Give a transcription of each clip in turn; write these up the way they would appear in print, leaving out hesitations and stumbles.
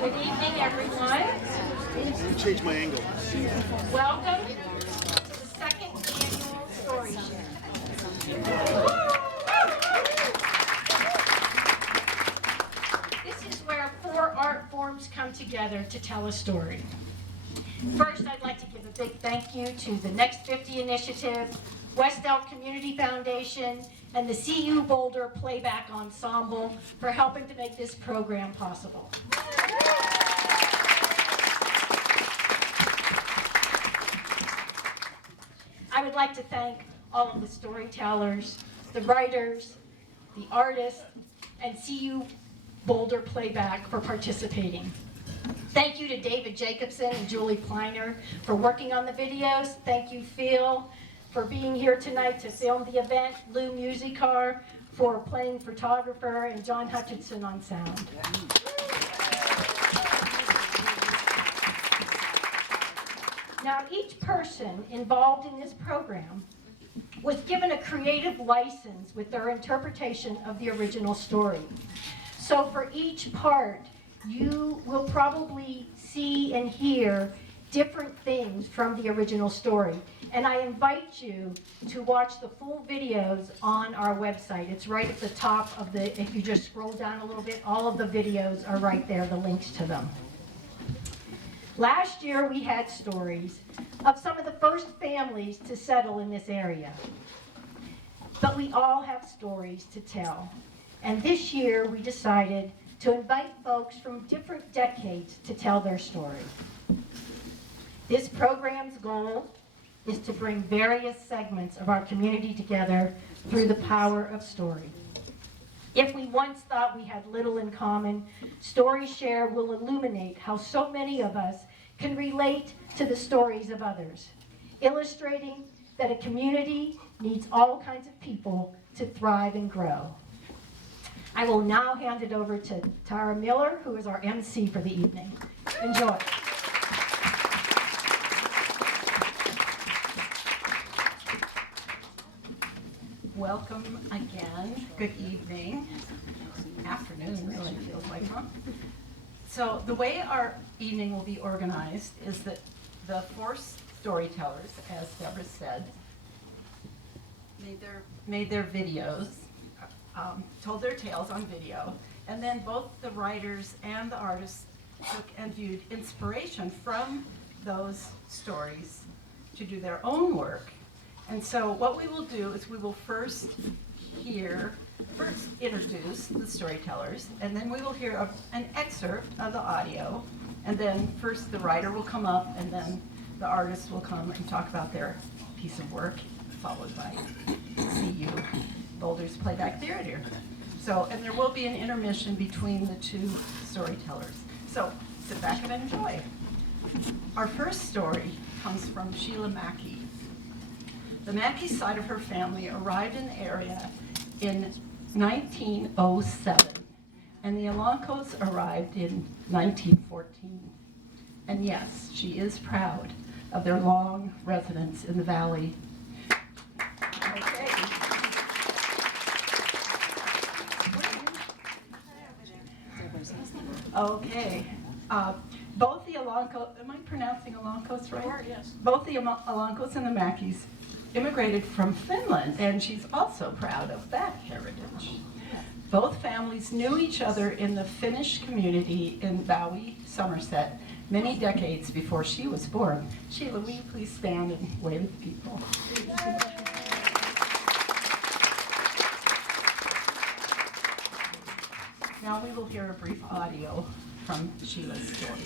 Good evening, everyone. You changed my angle. Welcome to the second annual StoryShare. This is where 4 art forms come together to tell a story. First, I'd like to give a big thank you to the Next 50 Initiative, West Elk Community Foundation, and the CU Boulder Playback Ensemble for helping to make this program possible. I would like to thank all of the storytellers, the writers, the artists, and CU Boulder Playback for participating. Thank you to David Jacobson and Julie Kleiner for working on the videos. Thank you, Phil, for being here tonight to film the event, Lou Musicar for playing photographer, and John Hutchinson on sound. Now, each person involved in this program was given a creative license with their interpretation of the original story. So for each part, you will probably see and hear different things from the original story. And I invite you to watch the full videos on our website. It's right at the top of the, if you just scroll down a little bit, all of the videos are right there, the links to them. Last year we had stories of some of the first families to settle in this area. But we all have stories to tell. And this year we decided to invite folks from different decades to tell their story. This program's goal is to bring various segments of our community together through the power of story. If we once thought we had little in common, StoryShare will illuminate how so many of us can relate to the stories of others, illustrating that a community needs all kinds of people to thrive and grow. I will now hand it over to Tara Miller, who is our MC for the evening. Enjoy. Welcome again. Good evening. Afternoon, really feels like, huh? So the way our evening will be organized is that the 4 storytellers, as Deborah said, made their videos, told their tales on video, and then both the writers and the artists took and viewed inspiration from those stories to do their own work. And so what we will do is we will first introduce the storytellers, and then we will hear an excerpt of the audio, and then first the writer will come up, and then the artist will come and talk about their piece of work, followed by CU Boulder's Playback Theater. So, and there will be an intermission between the 2 storytellers. So sit back and enjoy. Our first story comes from Sheila Mackey. The Mackey side of her family arrived in the area in 1907, and the Alancos arrived in 1914. And yes, she is proud of their long residence in the valley. Okay. Both the Alancos, am I pronouncing Alancos right? Sure, yes. Both the Alancos and the Mackeys immigrated from Finland, and she's also proud of that heritage. Both families knew each other in the Finnish community in Bowie, Somerset, many decades before she was born. Sheila, will you please stand and wave at people? Now we will hear a brief audio from Sheila's story.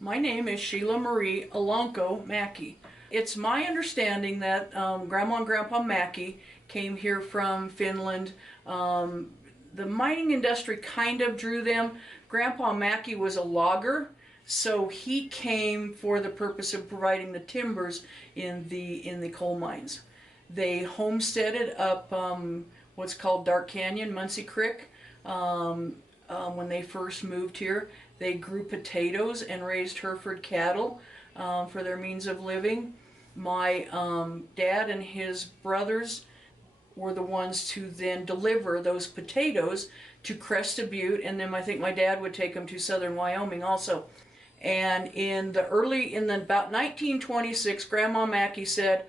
My name is Sheila Marie Alanko Mackey. It's my understanding that Grandma and Grandpa Mackey came here from Finland. The mining industry kind of drew them. Grandpa Mackey was a logger, so he came for the purpose of providing the timbers in the coal mines. They homesteaded up what's called Dark Canyon, Muncie Creek. When they first moved here, they grew potatoes and raised Hereford cattle for their means of living. My dad and his brothers were the ones to then deliver those potatoes to Cresta Butte, and then I think my dad would take them to southern Wyoming also. And in about 1926, Grandma Mackey said,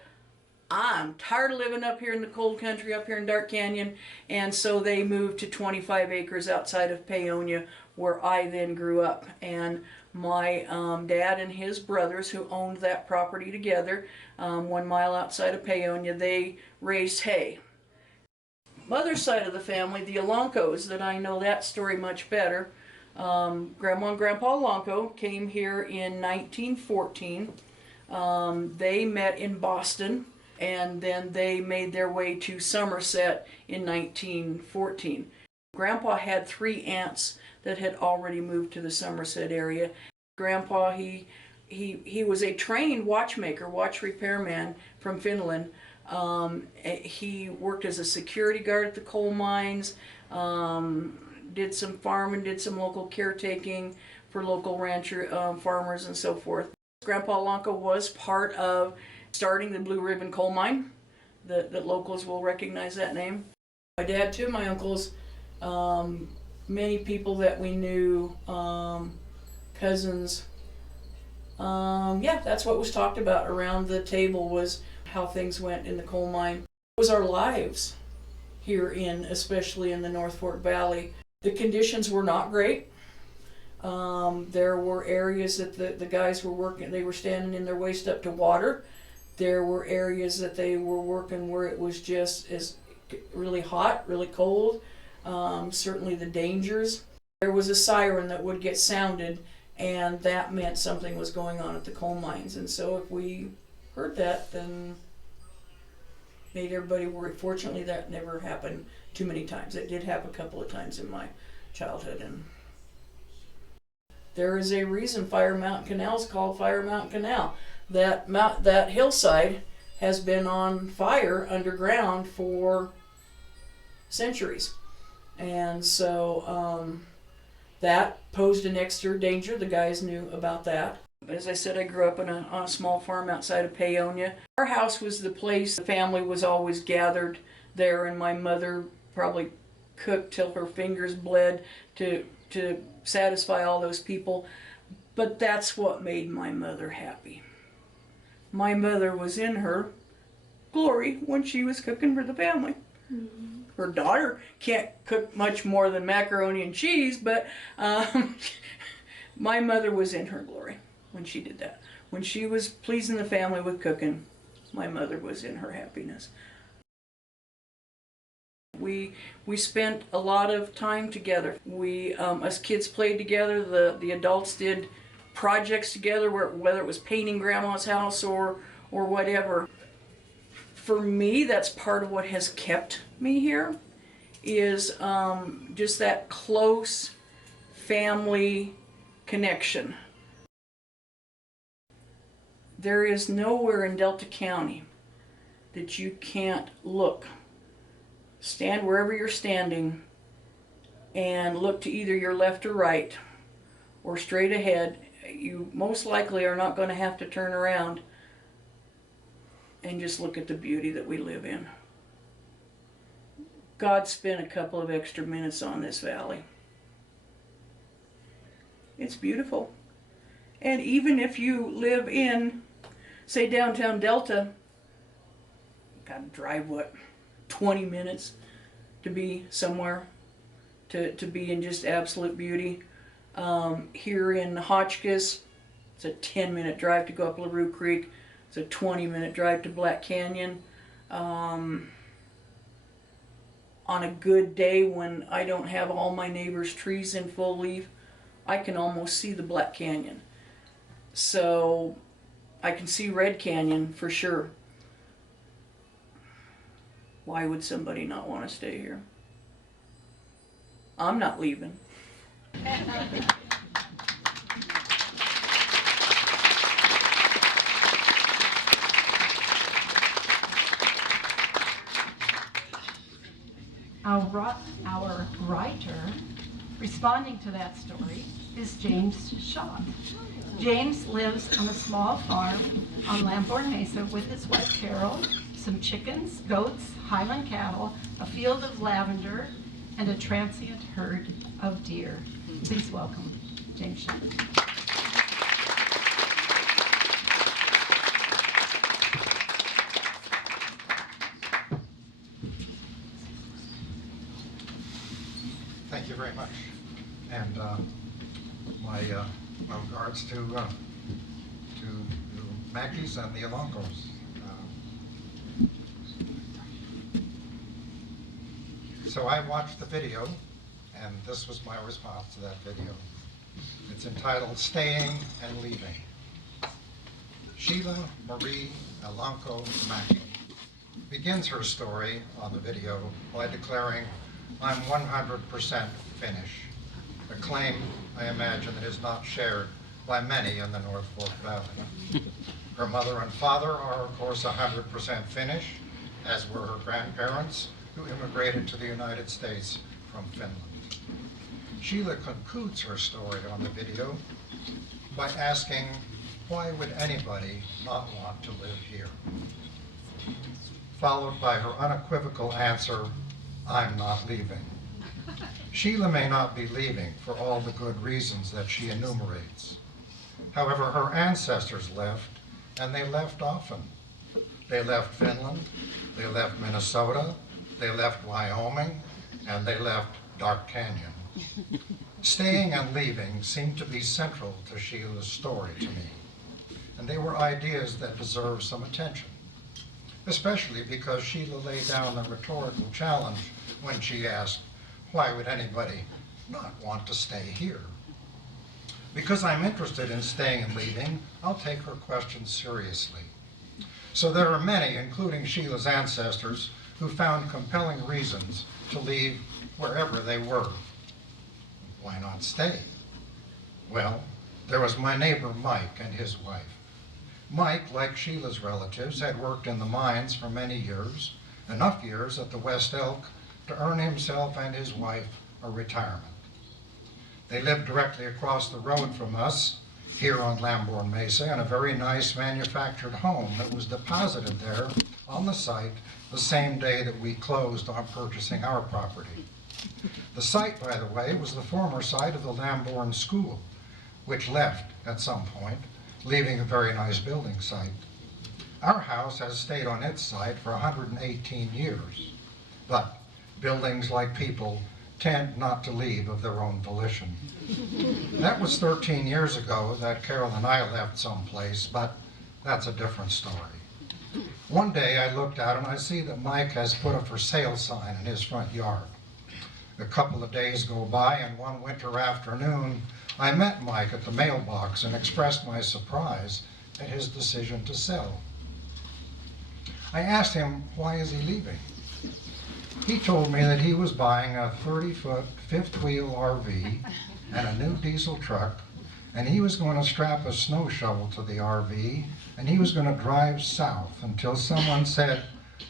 I'm tired of living up here in the cold country, up here in Dark Canyon, and so they moved to 25 acres outside of Paonia, where I then grew up. And my dad and his brothers, who owned that property together, 1 mile outside of Paonia, they raised hay. Mother's side of the family, the Aloncos, that I know that story much better. Grandma and Grandpa Alonco came here in 1914. They met in Boston, and then they made their way to Somerset in 1914. Grandpa had 3 aunts that had already moved to the Somerset area. Grandpa, he was a trained watchmaker, watch repairman from Finland. He worked as a security guard at the coal mines, did some farming, did some local caretaking for local rancher farmers and so forth. Grandpa Alonco was part of starting the Blue Ribbon coal mine. The locals will recognize that name. My dad too, my uncles, many people that we knew, cousins. Yeah, that's what was talked about around the table, was how things went in the coal mine. It was our lives here especially in the North Fork Valley. The conditions were not great. There were areas that the guys were working, they were standing in their waist up to water. There were areas that they were working where it was just really hot, really cold. Certainly the dangers. There was a siren that would get sounded, and that meant something was going on at the coal mines. And so if we heard that, then made everybody worry. Fortunately, that never happened too many times. It did happen a couple of times in my childhood. And there is a reason Fire Mountain Canal is called Fire Mountain Canal. That hillside has been on fire underground for centuries. And so that posed an extra danger. The guys knew about that. As I said, I grew up on a small farm outside of Paonia. Our house was the place the family was always gathered there, and my mother probably cooked till her fingers bled to satisfy all those people. But that's what made my mother happy. My mother was in her glory when she was cooking for the family. Mm-hmm. Her daughter can't cook much more than macaroni and cheese, but my mother was in her glory when she did that. When she was pleasing the family with cooking, my mother was in her happiness. We spent a lot of time together. We, us kids played together. The adults did projects together, whether it was painting Grandma's house or whatever. For me, that's part of what has kept me here, is just that close family connection. There is nowhere in Delta County that you can't look. Stand wherever you're standing and look to either your left or right or straight ahead. You most likely are not going to have to turn around and just look at the beauty that we live in. God spent a couple of extra minutes on this valley. It's beautiful. And even if you live in, say, downtown Delta, gotta drive, 20 minutes to be somewhere, to be in just absolute beauty. Here in Hotchkiss, it's a 10-minute drive to go up LaRue Creek. It's a 20-minute drive to Black Canyon. On a good day when I don't have all my neighbors' trees in full leaf, I can almost see the Black Canyon. So I can see Red Canyon for sure. Why would somebody not want to stay here? I'm not leaving. Our writer responding to that story is James Shaw. James lives on a small farm on Lamborn Mesa with his wife Carol, some chickens, goats, Highland cattle, a field of lavender, and a transient herd of deer. Please welcome James Shaw. Thank you very much. And my regards to the Mackies and the Aloncos. So I watched the video, and this was my response to that video. It's entitled Staying and Leaving. Sheila Marie Alonco Mackey begins her story on the video by declaring, "I'm 100% Finnish," a claim I imagine that is not shared by many in the North Fork Valley. Her mother and father are, of course, 100% Finnish, as were her grandparents, who immigrated to the United States from Finland. Sheila concludes her story on the video by asking, why would anybody not want to live here? Followed by her unequivocal answer, I'm not leaving. Sheila may not be leaving for all the good reasons that she enumerates. However, her ancestors left, and they left often. They left Finland, they left Minnesota, they left Wyoming, and they left Dark Canyon. Staying and leaving seemed to be central to Sheila's story to me, and they were ideas that deserve some attention, especially because Sheila laid down the rhetorical challenge when she asked, why would anybody not want to stay here? Because I'm interested in staying and leaving, I'll take her question seriously. So there are many, including Sheila's ancestors, who found compelling reasons to leave wherever they were. Why not stay? Well, there was my neighbor Mike and his wife. Mike, like Sheila's relatives, had worked in the mines for many years, enough years at the West Elk to earn himself and his wife a retirement. They lived directly across the road from us, here on Lamborn Mesa, in a very nice manufactured home that was deposited there on the site the same day that we closed on purchasing our property. The site, by the way, was the former site of the Lamborn School, which left at some point, leaving a very nice building site. Our house has stayed on its site for 118 years, but buildings, like people, tend not to leave of their own volition. That was 13 years ago that Carol and I left someplace, but that's a different story. One day I looked out and I see that Mike has put a for sale sign in his front yard. A couple of days go by, and one winter afternoon I met Mike at the mailbox and expressed my surprise at his decision to sell. I asked him, why is he leaving? He told me that he was buying a 30-foot fifth wheel RV and a new diesel truck, and he was going to strap a snow shovel to the RV, and he was going to drive south until someone said,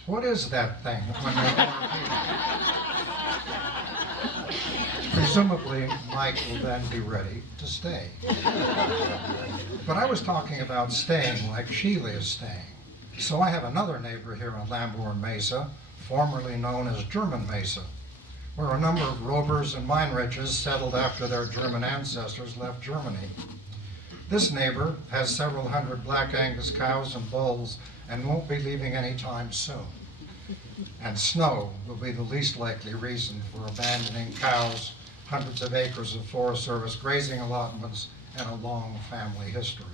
what is that thing on your RV? Presumably, Mike will then be ready to stay. But I was talking about staying like Sheila is staying. So I have another neighbor here on Lamborn Mesa, formerly known as German Mesa, where a number of rovers and mine riches settled after their German ancestors left Germany. This neighbor has several hundred Black Angus cows and bulls and won't be leaving anytime soon. And snow will be the least likely reason for abandoning cows, hundreds of acres of Forest Service grazing allotments, and a long family history.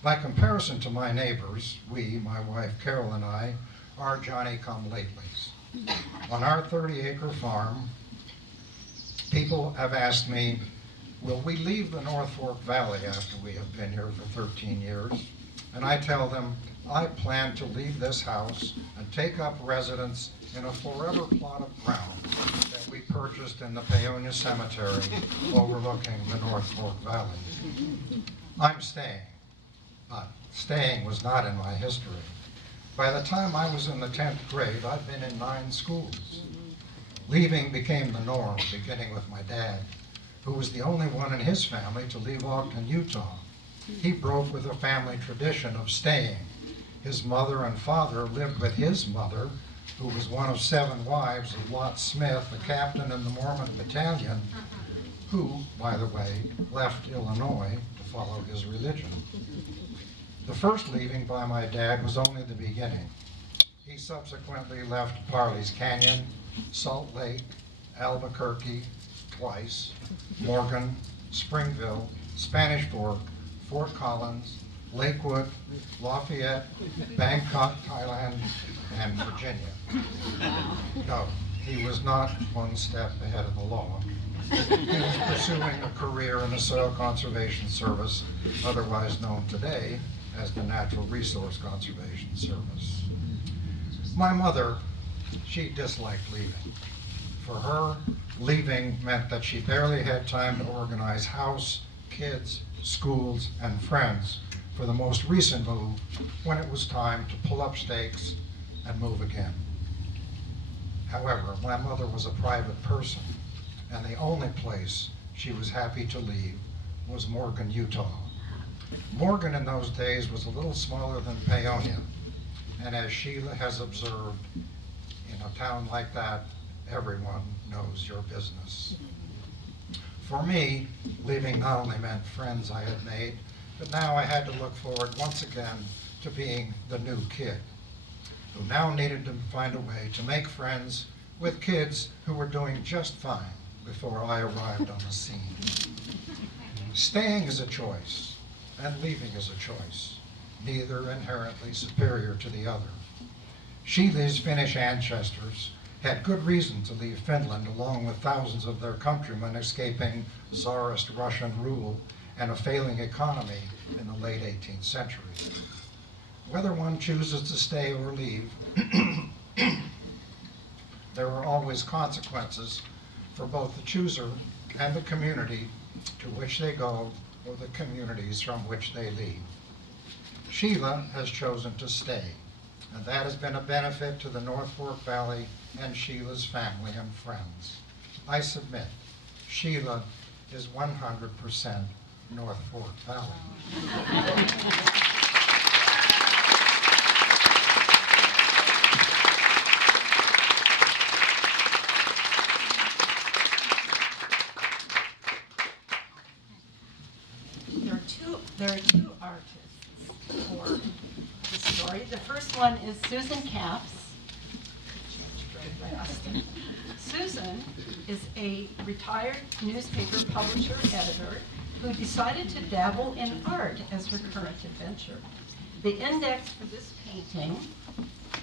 By comparison to my neighbors, we, my wife Carol and I, are Johnny-come-latelys. On our 30-acre farm, people have asked me, will we leave the North Fork Valley after we have been here for 13 years? And I tell them, I plan to leave this house and take up residence in a forever plot of ground that we purchased in the Paonia Cemetery overlooking the North Fork Valley. I'm staying, but staying was not in my history. By the time I was in the 10th grade, I'd been in 9 schools. Leaving became the norm, beginning with my dad, who was the only one in his family to leave Ogden, Utah. He broke with a family tradition of staying. His mother and father lived with his mother, who was one of 7 wives of Lot Smith, a captain in the Mormon battalion, who, by the way, left Illinois to follow his religion. The first leaving by my dad was only the beginning. He subsequently left Parley's Canyon, Salt Lake, Albuquerque twice, Morgan, Springville, Spanish Fork, Fort Collins, Lakewood, Lafayette, Bangkok, Thailand, and Virginia. No, he was not one step ahead of the law. He was pursuing a career in the Soil Conservation Service, otherwise known today as the Natural Resource Conservation Service. My mother, she disliked leaving. For her, leaving meant that she barely had time to organize house, kids, schools, and friends for the most recent move when it was time to pull up stakes and move again. However, my mother was a private person, and the only place she was happy to leave was Morgan, Utah. Morgan in those days was a little smaller than Paonia, and as Sheila has observed, in a town like that, everyone knows your business. For me, leaving not only meant friends I had made, but now I had to look forward once again to being the new kid, who now needed to find a way to make friends with kids who were doing just fine before I arrived on the scene. Staying is a choice, and leaving is a choice, neither inherently superior to the other. Sheila's Finnish ancestors had good reason to leave Finland, along with thousands of their countrymen escaping Tsarist Russian rule and a failing economy in the late 18th century. Whether one chooses to stay or leave, there are always consequences for both the chooser and the community to which they go or the communities from which they leave. Sheila has chosen to stay, and that has been a benefit to the North Fork Valley and Sheila's family and friends. I submit, Sheila is 100% North Fork Valley. There are two artists for the story. The first one is Susan Capps. Susan is a retired newspaper publisher editor who decided to dabble in art as her current adventure. The index for this painting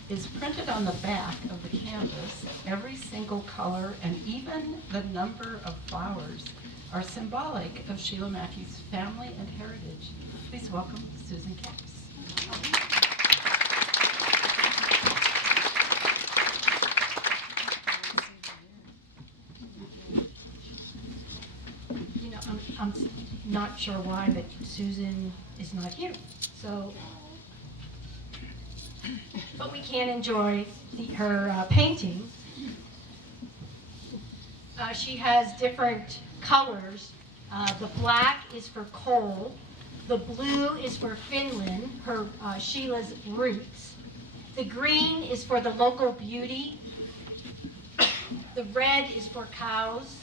is printed on the back of the canvas. Every single color and even the number of flowers are symbolic of Sheila Mackey's family and heritage. Please welcome Susan Capps. You know, I'm not sure why, but Susan is not here. So, but we can enjoy her painting. She has different colors. The black is for coal. The blue is for Finland, her Sheila's roots. The green is for the local beauty. The red is for cows.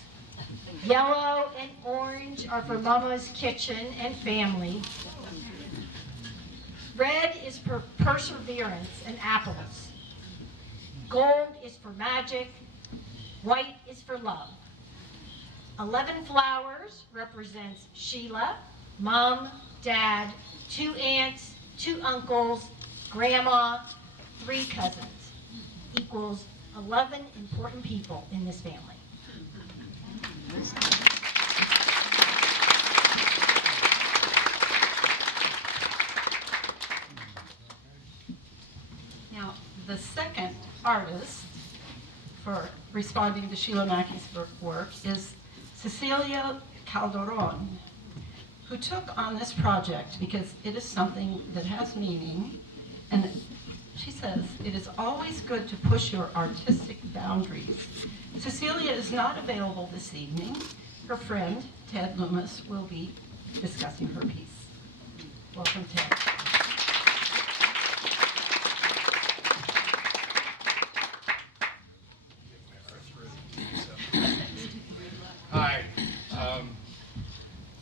Yellow and orange are for Mama's kitchen and family. Red is for perseverance and apples. Gold is for magic. White is for love. 11 flowers represents Sheila, Mom, Dad, 2 aunts, 2 uncles, Grandma, 3 cousins. Equals 11 important people in this family. Now, the second artist for responding to Sheila Mackey's work is Cecilia Calderon, who took on this project because it is something that has meaning, and She says, "It is always good to push your artistic boundaries." Cecilia is not available this evening. Her friend, Ted Loomis, will be discussing her piece. Welcome, Ted. Hi.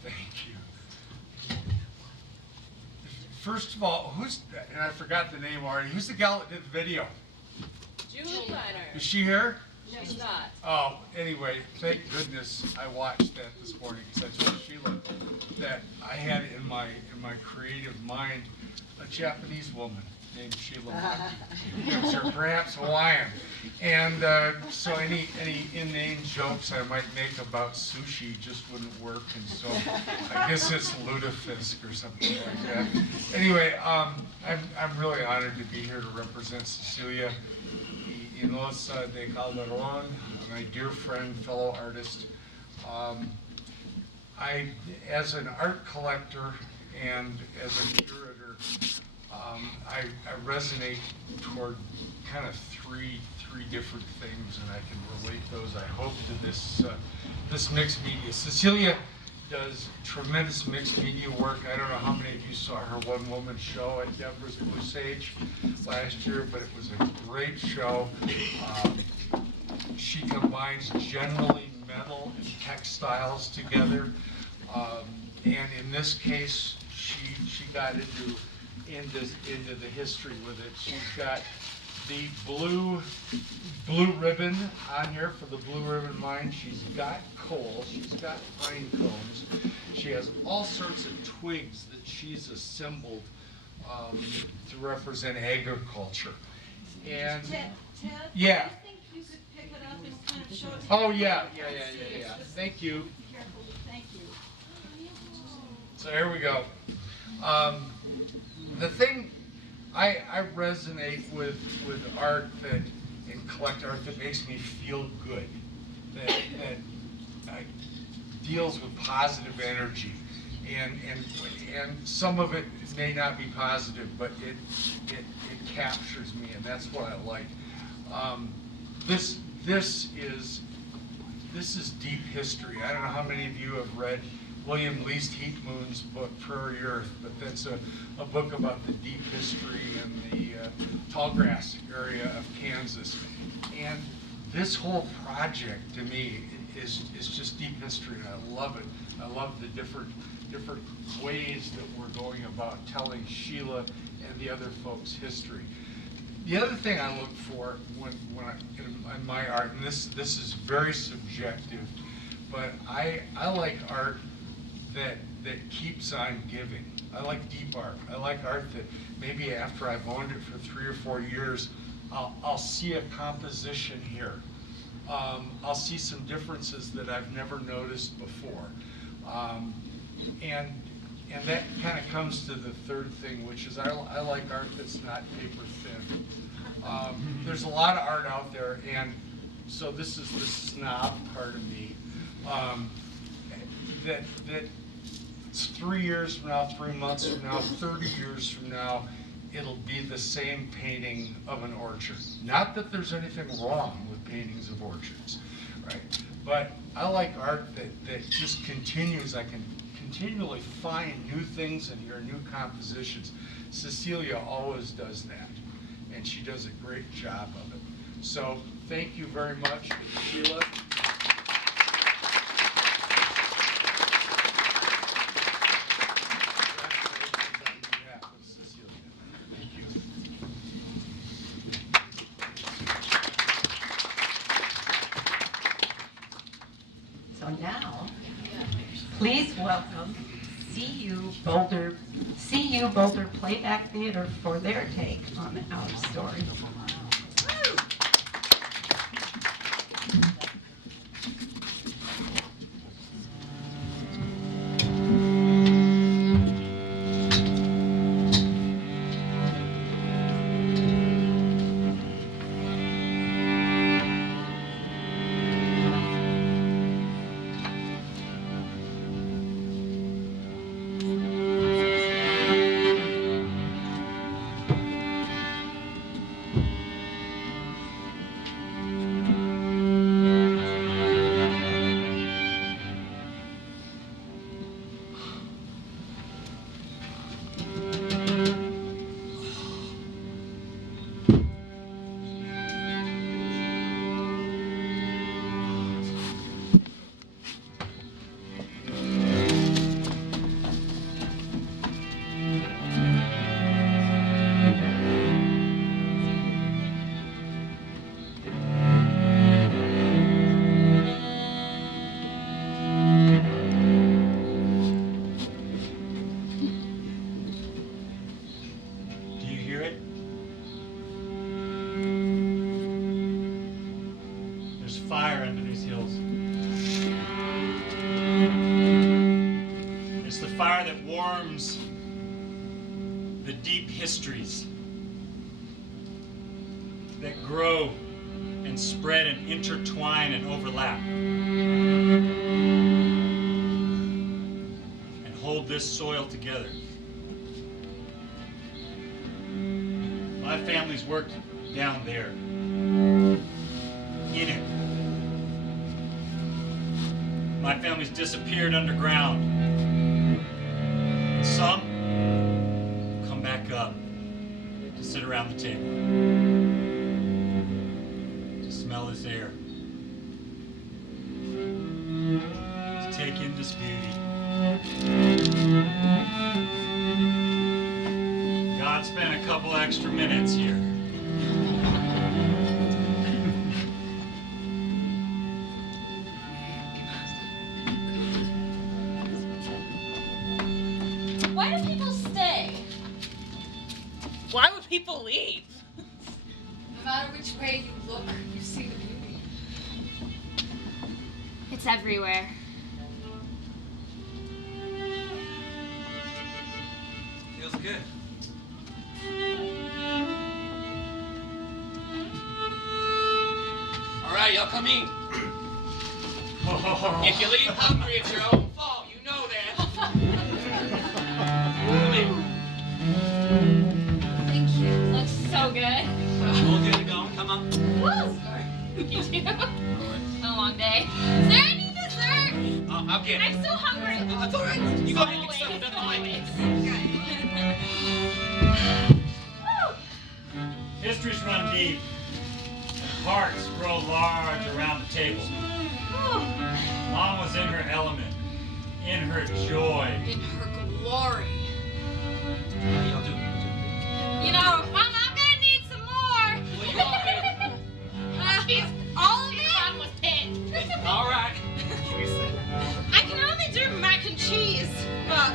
Thank you. First of all, and I forgot the name already, who's the gal that did the video? Julie Kleiner. Is she here? She's not. Oh, anyway, thank goodness I watched that this morning, because I told Sheila that I had in my creative mind a Japanese woman named Sheila Maki, or perhaps Hawaiian. And so any inane jokes I might make about sushi just wouldn't work, and so I guess it's lutefisk or something like that. Anyway, I'm really honored to be here to represent Cecilia Hinojosa de Calderon, my dear friend, fellow artist. As an art collector and as a curator, I resonate toward kind of three different things, and I can relate those, I hope, to this mixed media. Cecilia does tremendous mixed media work. I don't know how many of you saw her one-woman show at Deborah's Blue Sage last year, but it was a great show. She combines generally metal and textiles together, and in this case, she got into the history with it. She's got the blue ribbon on here for the Blue Ribbon Mine. She's got coal, she's got pine cones. She has all sorts of twigs that she's assembled to represent agriculture. And Ted, yeah. I think you could pick it up and kind of show it. Oh yeah. Thank you. Be careful. Thank you. So here we go. The thing I resonate with art and collect art that makes me feel good, that deals with positive energy, and some of it may not be positive, but it captures me, and that's what I like. This is deep history. I don't know how many of you have read William Least Heatmoon's book, Prairie Earth, but that's a book about the deep history in the tallgrass area of Kansas. And this whole project, to me, is just deep history, and I love it. I love the different ways that we're going about telling Sheila and the other folks' history. The other thing I look for when in my art, and this is very subjective, but I like art that keeps on giving. I like deep art. I like art that maybe after I've owned it for 3 or 4 years, I'll see a composition here. I'll see some differences that I've never noticed before. And that kind of comes to the third thing, which is I like art that's not paper thin. There's a lot of art out there, and so this is the snob part of me. That 3 years from now, 3 months from now, 30 years from now, it'll be the same painting of an orchard. Not that there's anything wrong with paintings of orchards, right? But I like art that just continues. I can continually find new things and hear new compositions. Cecilia always does that, and she does a great job of it. So thank you very much, Sheila. So now, please welcome CU Boulder Playback Theater for their take on our story. the deep histories that grow and spread and intertwine and overlap and hold this soil together. My family's worked down there, in it. My family's disappeared underground. And some come back up to sit around the table, to smell this air, to take in this beauty. God spent a couple extra minutes here. Why do people stay? Why would people leave? No matter which way you look, you see the beauty. It's everywhere. Feels good. All right, y'all come in. If you leave hungry, it's your own fault. You know that. Come in. Thank you. Looks so good. All good to go. Come on. Woo! You too. A long day. Is there any dessert? I'll get it. I'm so hungry. That's all right. You go ahead and get settled. Nothing like it. Histories run deep, and hearts grow large around the table. Mom was in her element, in her joy. In her glory. Y'all do. You know, Mom, I'm gonna need some more. What do you want, baby? All of it? Mom was pissed. All right. I can only do mac and cheese, but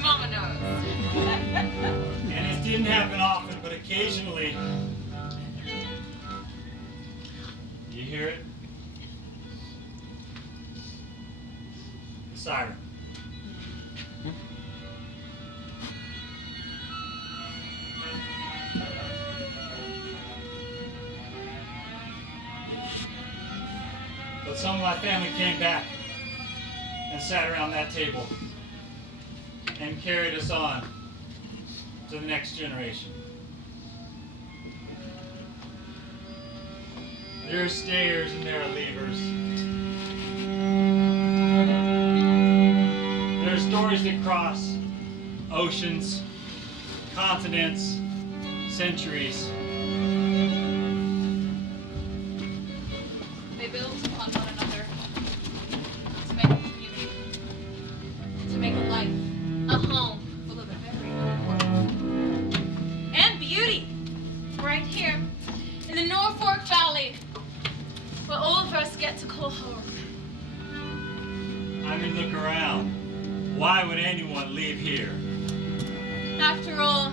Mama knows. And it didn't happen often, but occasionally, you hear it? The siren. But some of my family came back and sat around that table and carried us on to the next generation. There are stayers and there are leavers. There are stories that cross oceans, continents, centuries. They build upon one another to make a community, to make a life, A home. full of every And beauty. Right here in the Norfolk Valley, where all of us get to call home. I mean, look around. Why would anyone leave here? After all,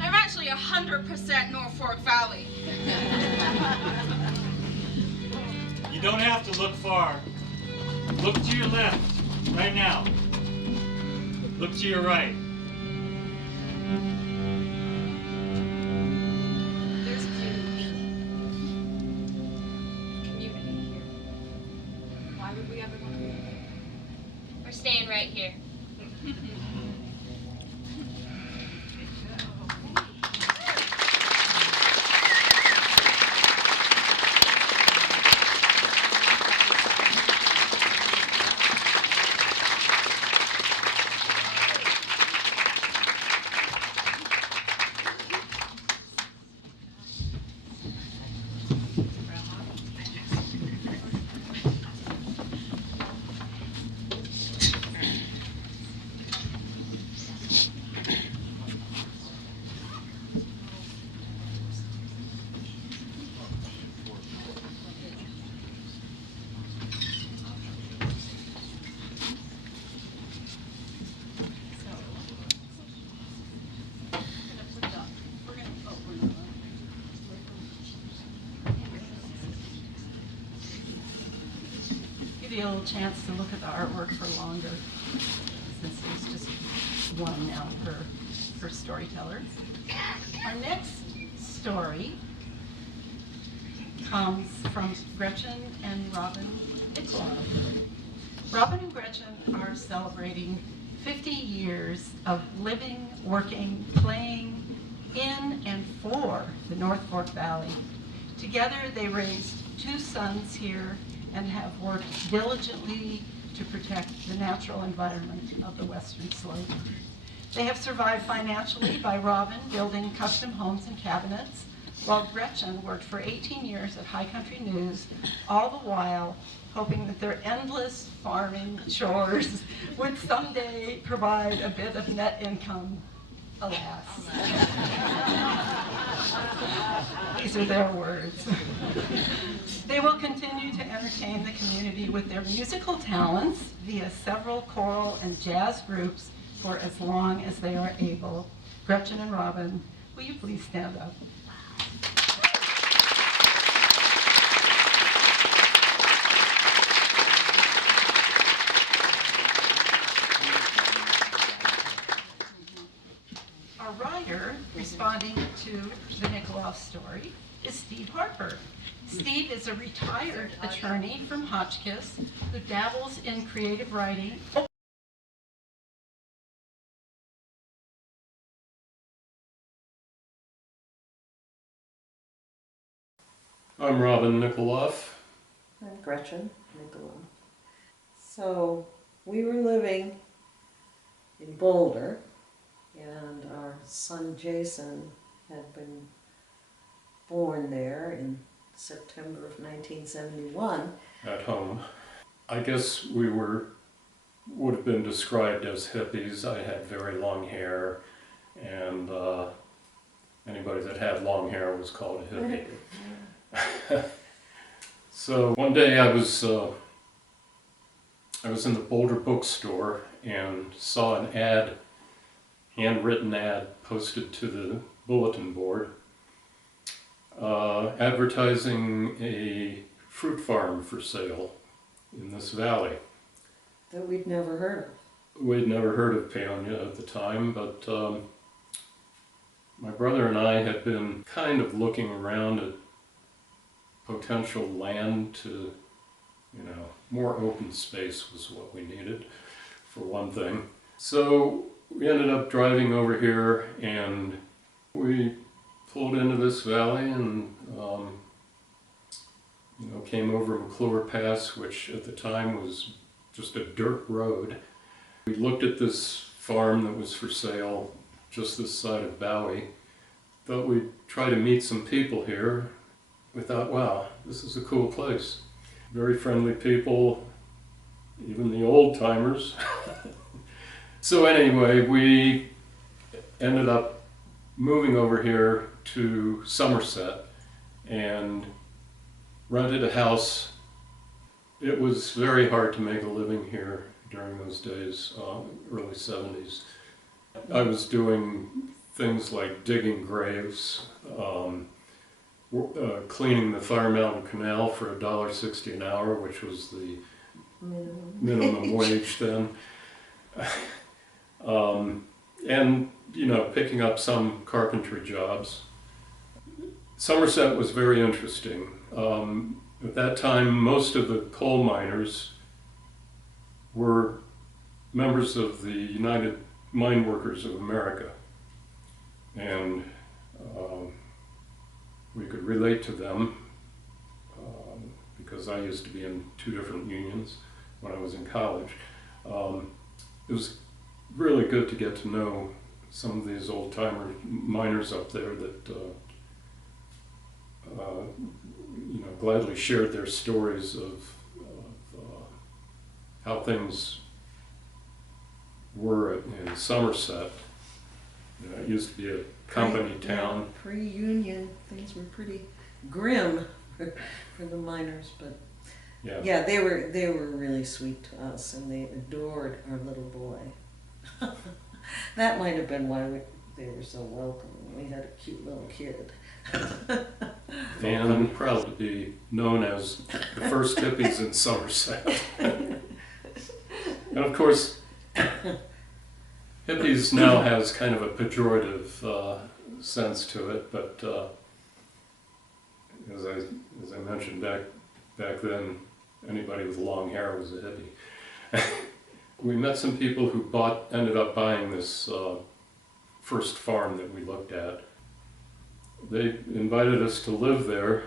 I'm actually 100% Norfolk Valley. You don't have to look far. Look to your left, right now. Look to your right. There's beauty. Community here. Why would we ever want to leave? We're staying right here. Give you a little chance to look at the artwork for longer, since it's just one now for storytellers. Our next story comes from Gretchen and Robin Nickoloff. Robin and Gretchen are celebrating 50 years of living, working, playing in and for the North Fork Valley. Together they raised 2 sons here and have worked diligently to protect the natural environment of the Western Slope. They have survived financially by Robin building custom homes and cabinets, while Gretchen worked for 18 years at High Country News, all the while hoping that their endless farming chores would someday provide a bit of net income. Alas. These are their words. They will continue to entertain the community with their musical talents via several choral and jazz groups for as long as they are able. Gretchen and Robin, will you please stand up? Our writer responding to the Nickoloff story is Steve Harper. Steve is a retired attorney from Hotchkiss who dabbles in creative writing. I'm Robin Nickoloff. I'm Gretchen Nickoloff. So we were living in Boulder, and our son Jason had been born there in September of 1971. At home. I guess we would have been described as hippies. I had very long hair, and anybody that had long hair was called a hippie. So one day I was in the Boulder bookstore and saw an ad, handwritten ad posted to the bulletin board, advertising a fruit farm for sale in this valley. That we'd never heard of. We'd never heard of Paonia at the time, but my brother and I had been kind of looking around at potential land to, more open space was what we needed, for one thing. So we ended up driving over here, and we pulled into this valley and came over McClure Pass, which at the time was just a dirt road. We looked at this farm that was for sale just this side of Bowie. Thought we'd try to meet some people here. We thought, wow, this is a cool place. Very friendly people, even the old timers. So anyway, we ended up moving over here to Somerset and rented a house. It was very hard to make a living here during those days, early 70s. I was doing things like digging graves, cleaning the Fire Mountain Canal for $1.60 an hour, which was the minimum wage then. And, picking up some carpentry jobs. Somerset was very interesting. At that time, most of the coal miners were members of the United Mine Workers of America. And we could relate to them because I used to be in 2 different unions when I was in college. It was really good to get to know some of these old-timer miners up there that gladly shared their stories of how things were in Somerset. It used to be a company town. Pre-union, things were pretty grim for the miners, but yeah, they were really sweet to us, and they adored our little boy. That might have been why they were so welcoming. We had a cute little kid. And I'm proud to be known as the first hippies in Somerset. And of course, hippies now has kind of a pejorative sense to it, but as I mentioned back then, anybody with long hair was a hippie. We met some people who ended up buying this first farm that we looked at. They invited us to live there,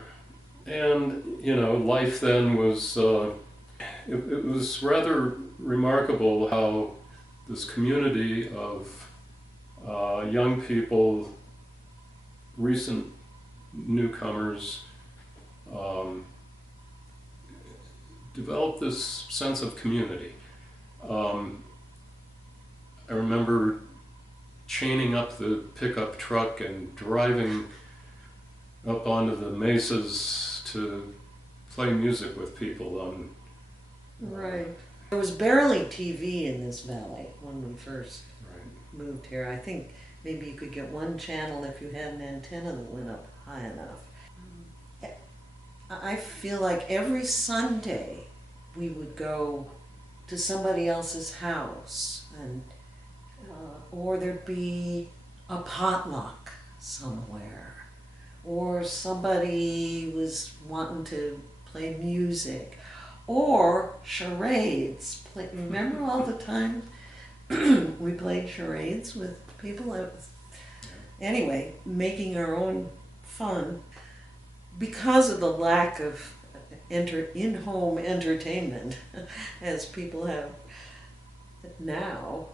and life then was it was rather remarkable how this community of young people, recent newcomers, developed this sense of community. I remember chaining up the pickup truck and driving up onto the mesas to play music with people. Right. There was barely TV in this valley when we first moved here. I think maybe you could get one channel if you had an antenna that went up high enough. I feel like every Sunday we would go to somebody else's house, and or there'd be a potluck somewhere, or somebody was wanting to play music, or charades. Remember all the time we played charades with people? Anyway, making our own fun. Because of the lack of in-home entertainment, as people have now,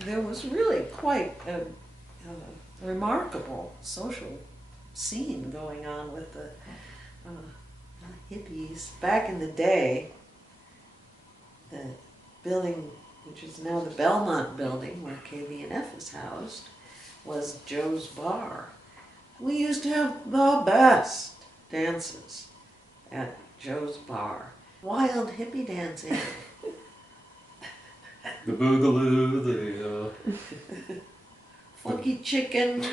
there was really quite a remarkable social scene going on with the hippies. Back in the day, the building, which is now the Belmont building where KVNF is housed, was Joe's Bar. We used to have the best dances at Joe's Bar. Wild hippie dancing. The boogaloo, the funky chicken.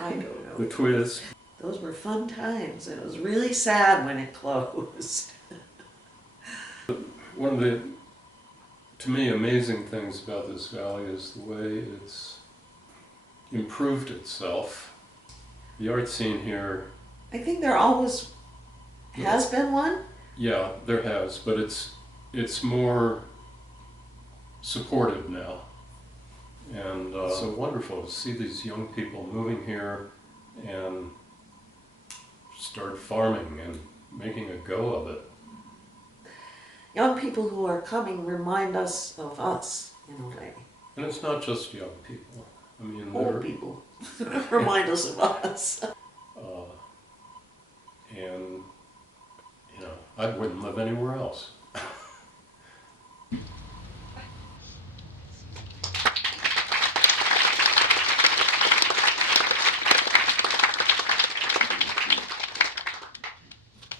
I don't know. The twist. Those were fun times, and it was really sad when it closed. One of the, to me, amazing things about this valley is the way it's improved itself. The art scene here... I think there always has been one. Yeah, there has, but it's more supportive now. And so wonderful to see these young people moving here and start farming and making a go of it. Young people who are coming remind us of us, in a way. And it's not just young people. I mean, old people remind us of us. And, I wouldn't live anywhere else.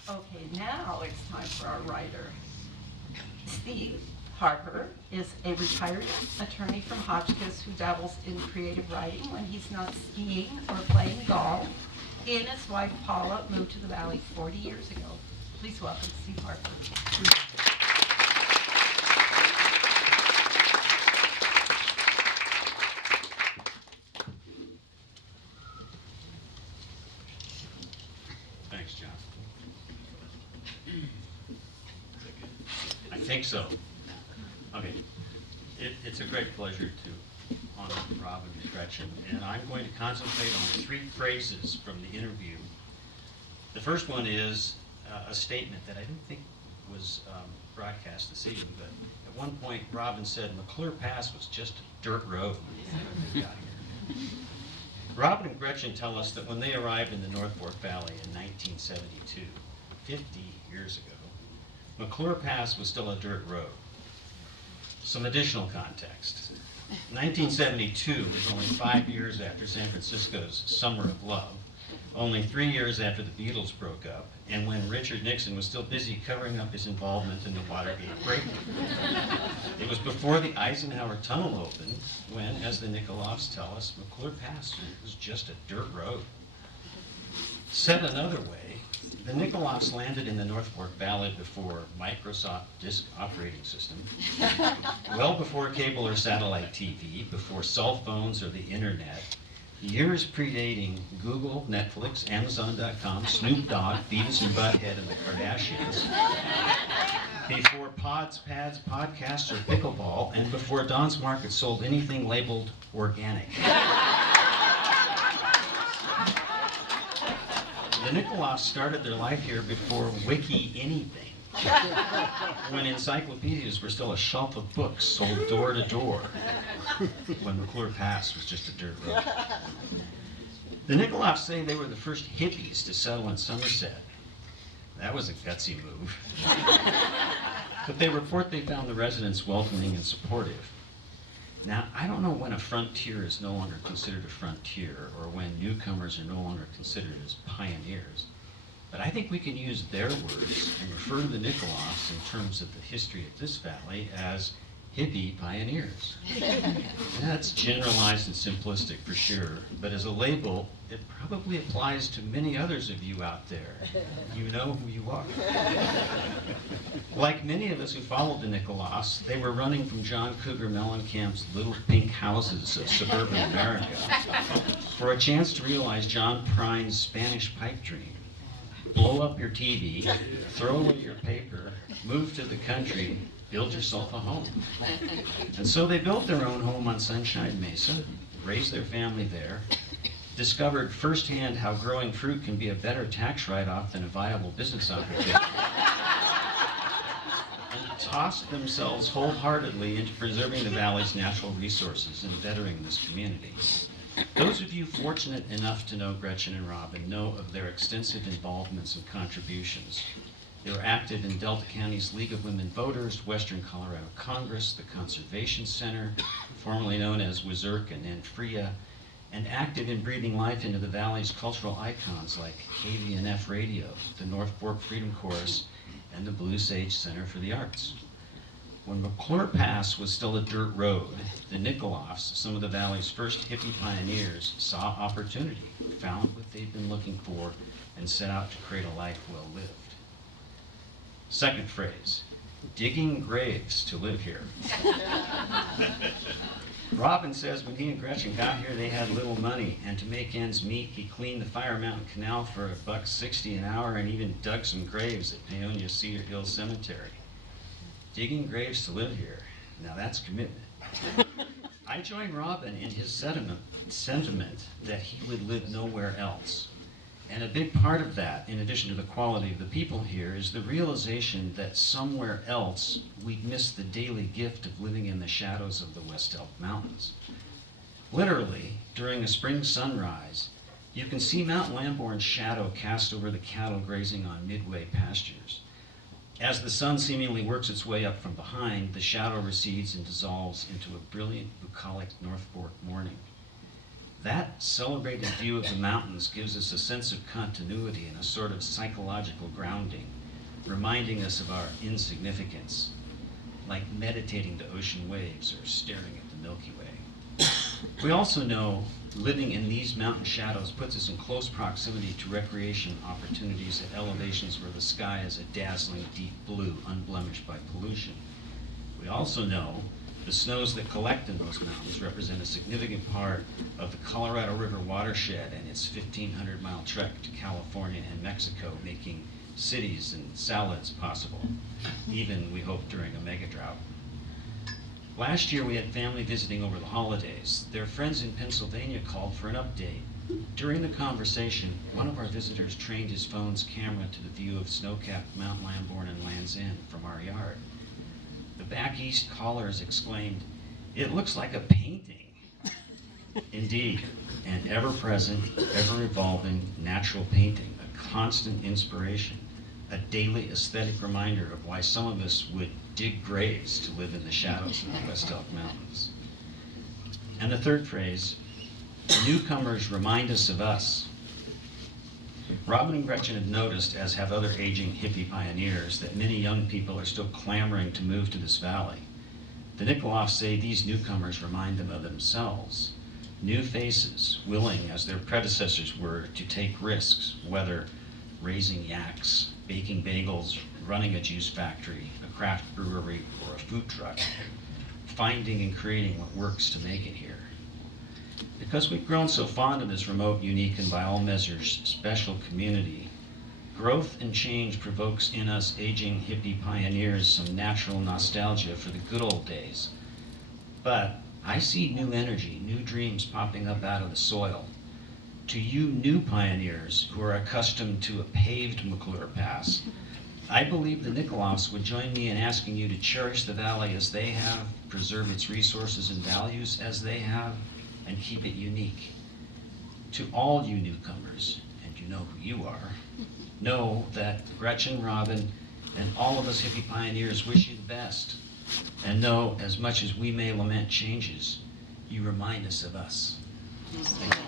Okay, now it's time for our writer. Steve Harper is a retired attorney from Hotchkiss who dabbles in creative writing when he's not skiing or playing golf. He and his wife Paula moved to the valley 40 years ago. Please welcome Steve Harper. Thanks, John. I think so. Okay. It's a great pleasure to honor Robin and Gretchen, and I'm going to concentrate on 3 phrases from the interview. The first one is a statement that I didn't think was broadcast this evening, but at one point Robin said McClure Pass was just a dirt road when they got here. Robin and Gretchen tell us that when they arrived in the North Fork Valley in 1972, 50 years ago, McClure Pass was still a dirt road. Some additional context. 1972 was only 5 years after San Francisco's Summer of Love, only 3 years after the Beatles broke up, and when Richard Nixon was still busy covering up his involvement in the Watergate break-in. It was before the Eisenhower Tunnel opened, when, as the Nikoloffs tell us, McClure Pass was just a dirt road. Said another way, The Nikoloffs landed in the North Fork Valley before Microsoft Disk Operating System, well before cable or satellite TV, before cell phones or the internet, years predating Google, Netflix, Amazon.com, Snoop Dogg, Beavis and Butthead, and the Kardashians, before pods, pads, podcasts, or pickleball, and before Don's Market sold anything labeled organic. The Nikoloffs started their life here before Wiki anything, when encyclopedias were still a shelf of books sold door to door, when McClure Pass was just a dirt road. The Nikoloffs say they were the first hippies to settle in Somerset. That was a gutsy move. But they report they found the residents welcoming and supportive. Now, I don't know when a frontier is no longer considered a frontier or when newcomers are no longer considered as pioneers, but I think we can use their words and refer to the Nikoloffs in terms of the history of this valley as hippie pioneers. That's generalized and simplistic for sure, but as a label, it probably applies to many others of you out there. You know who you are. Like many of us who followed the Nikoloffs, they were running from John Cougar Mellencamp's little pink houses of suburban America for a chance to realize John Prine's Spanish pipe dream. Blow up your TV, throw away your paper, move to the country, build yourself a home. And so they built their own home on Sunshine Mesa, raised their family there, discovered firsthand how growing fruit can be a better tax write-off than a viable business opportunity, and tossed themselves wholeheartedly into preserving the valley's natural resources and bettering this community. Those of you fortunate enough to know Gretchen and Robin know of their extensive involvements and contributions. They were active in Delta County's League of Women Voters, Western Colorado Congress, the Conservation Center, formerly known as WZRC and Nanfria, and active in breathing life into the valley's cultural icons like KVNF Radio, the North Fork Freedom Chorus, and the Blue Sage Center for the Arts. When McClure Pass was still a dirt road, the Nikoloffs, some of the valley's first hippie pioneers, saw opportunity, found what they'd been looking for, and set out to create a life well lived. Second phrase, digging graves to live here. Robin says when he and Gretchen got here, they had little money, and to make ends meet, he cleaned the Fire Mountain Canal for $1.60 an hour and even dug some graves at Paonia Cedar Hill Cemetery. Digging graves to live here. Now that's commitment. I join Robin in his sentiment that he would live nowhere else. And a big part of that, in addition to the quality of the people here, is the realization that somewhere else we'd miss the daily gift of living in the shadows of the West Elk Mountains. Literally, during a spring sunrise, you can see Mount Lamborn's shadow cast over the cattle grazing on midway pastures. As the sun seemingly works its way up from behind, the shadow recedes and dissolves into a brilliant bucolic North Fork morning. That celebrated view of the mountains gives us a sense of continuity and a sort of psychological grounding, reminding us of our insignificance, like meditating to ocean waves or staring at the Milky Way. We also know living in these mountain shadows puts us in close proximity to recreation opportunities at elevations where the sky is a dazzling deep blue, unblemished by pollution. We also know the snows that collect in those mountains represent a significant part of the Colorado River watershed and its 1,500-mile trek to California and Mexico, making cities and salads possible, even, we hope, during a mega drought. Last year we had family visiting over the holidays. Their friends in Pennsylvania called for an update. During the conversation, one of our visitors trained his phone's camera to the view of snow-capped Mount Lamborn and Land's End from our yard. The back east callers exclaimed, "It looks like a painting." Indeed, an ever-present, ever-evolving natural painting, a constant inspiration, a daily aesthetic reminder of why some of us would dig graves to live in the shadows of the West Elk Mountains. And the third phrase, newcomers remind us of us. Robin and Gretchen have noticed, as have other aging hippie pioneers, that many young people are still clamoring to move to this valley. The Nikoloffs say these newcomers remind them of themselves. New faces, willing, as their predecessors were, to take risks, whether raising yaks, baking bagels, running a juice factory, a craft brewery, or a food truck, finding and creating what works to make it here. Because we've grown so fond of this remote, unique, and by all measures, special community, growth and change provokes in us aging hippie pioneers some natural nostalgia for the good old days. But I see new energy, new dreams popping up out of the soil. To you new pioneers who are accustomed to a paved McClure Pass, I believe the Nikolaus would join me in asking you to cherish the valley as they have, preserve its resources and values as they have, and keep it unique. To all you newcomers, and you know who you are, know that Gretchen, Robin, and all of us hippie pioneers wish you the best. And know, as much as we may lament changes, you remind us of us. Thank you.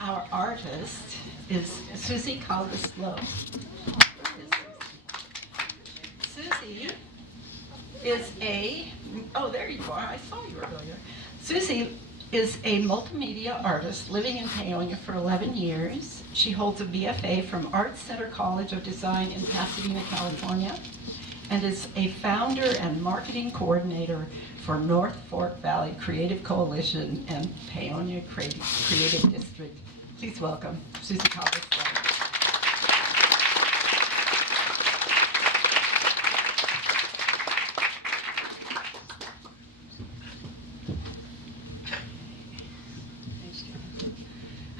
Our artist is Susie Caldas-Lowe. Susie is oh, there you are. I saw you earlier. Susie is a multimedia artist living in Paonia for 11 years. She holds a BFA from Art Center College of Design in Pasadena, California, and is a founder and marketing coordinator for North Fork Valley Creative Coalition and Paonia Creative District. Please welcome Susie Caldas-Lowe.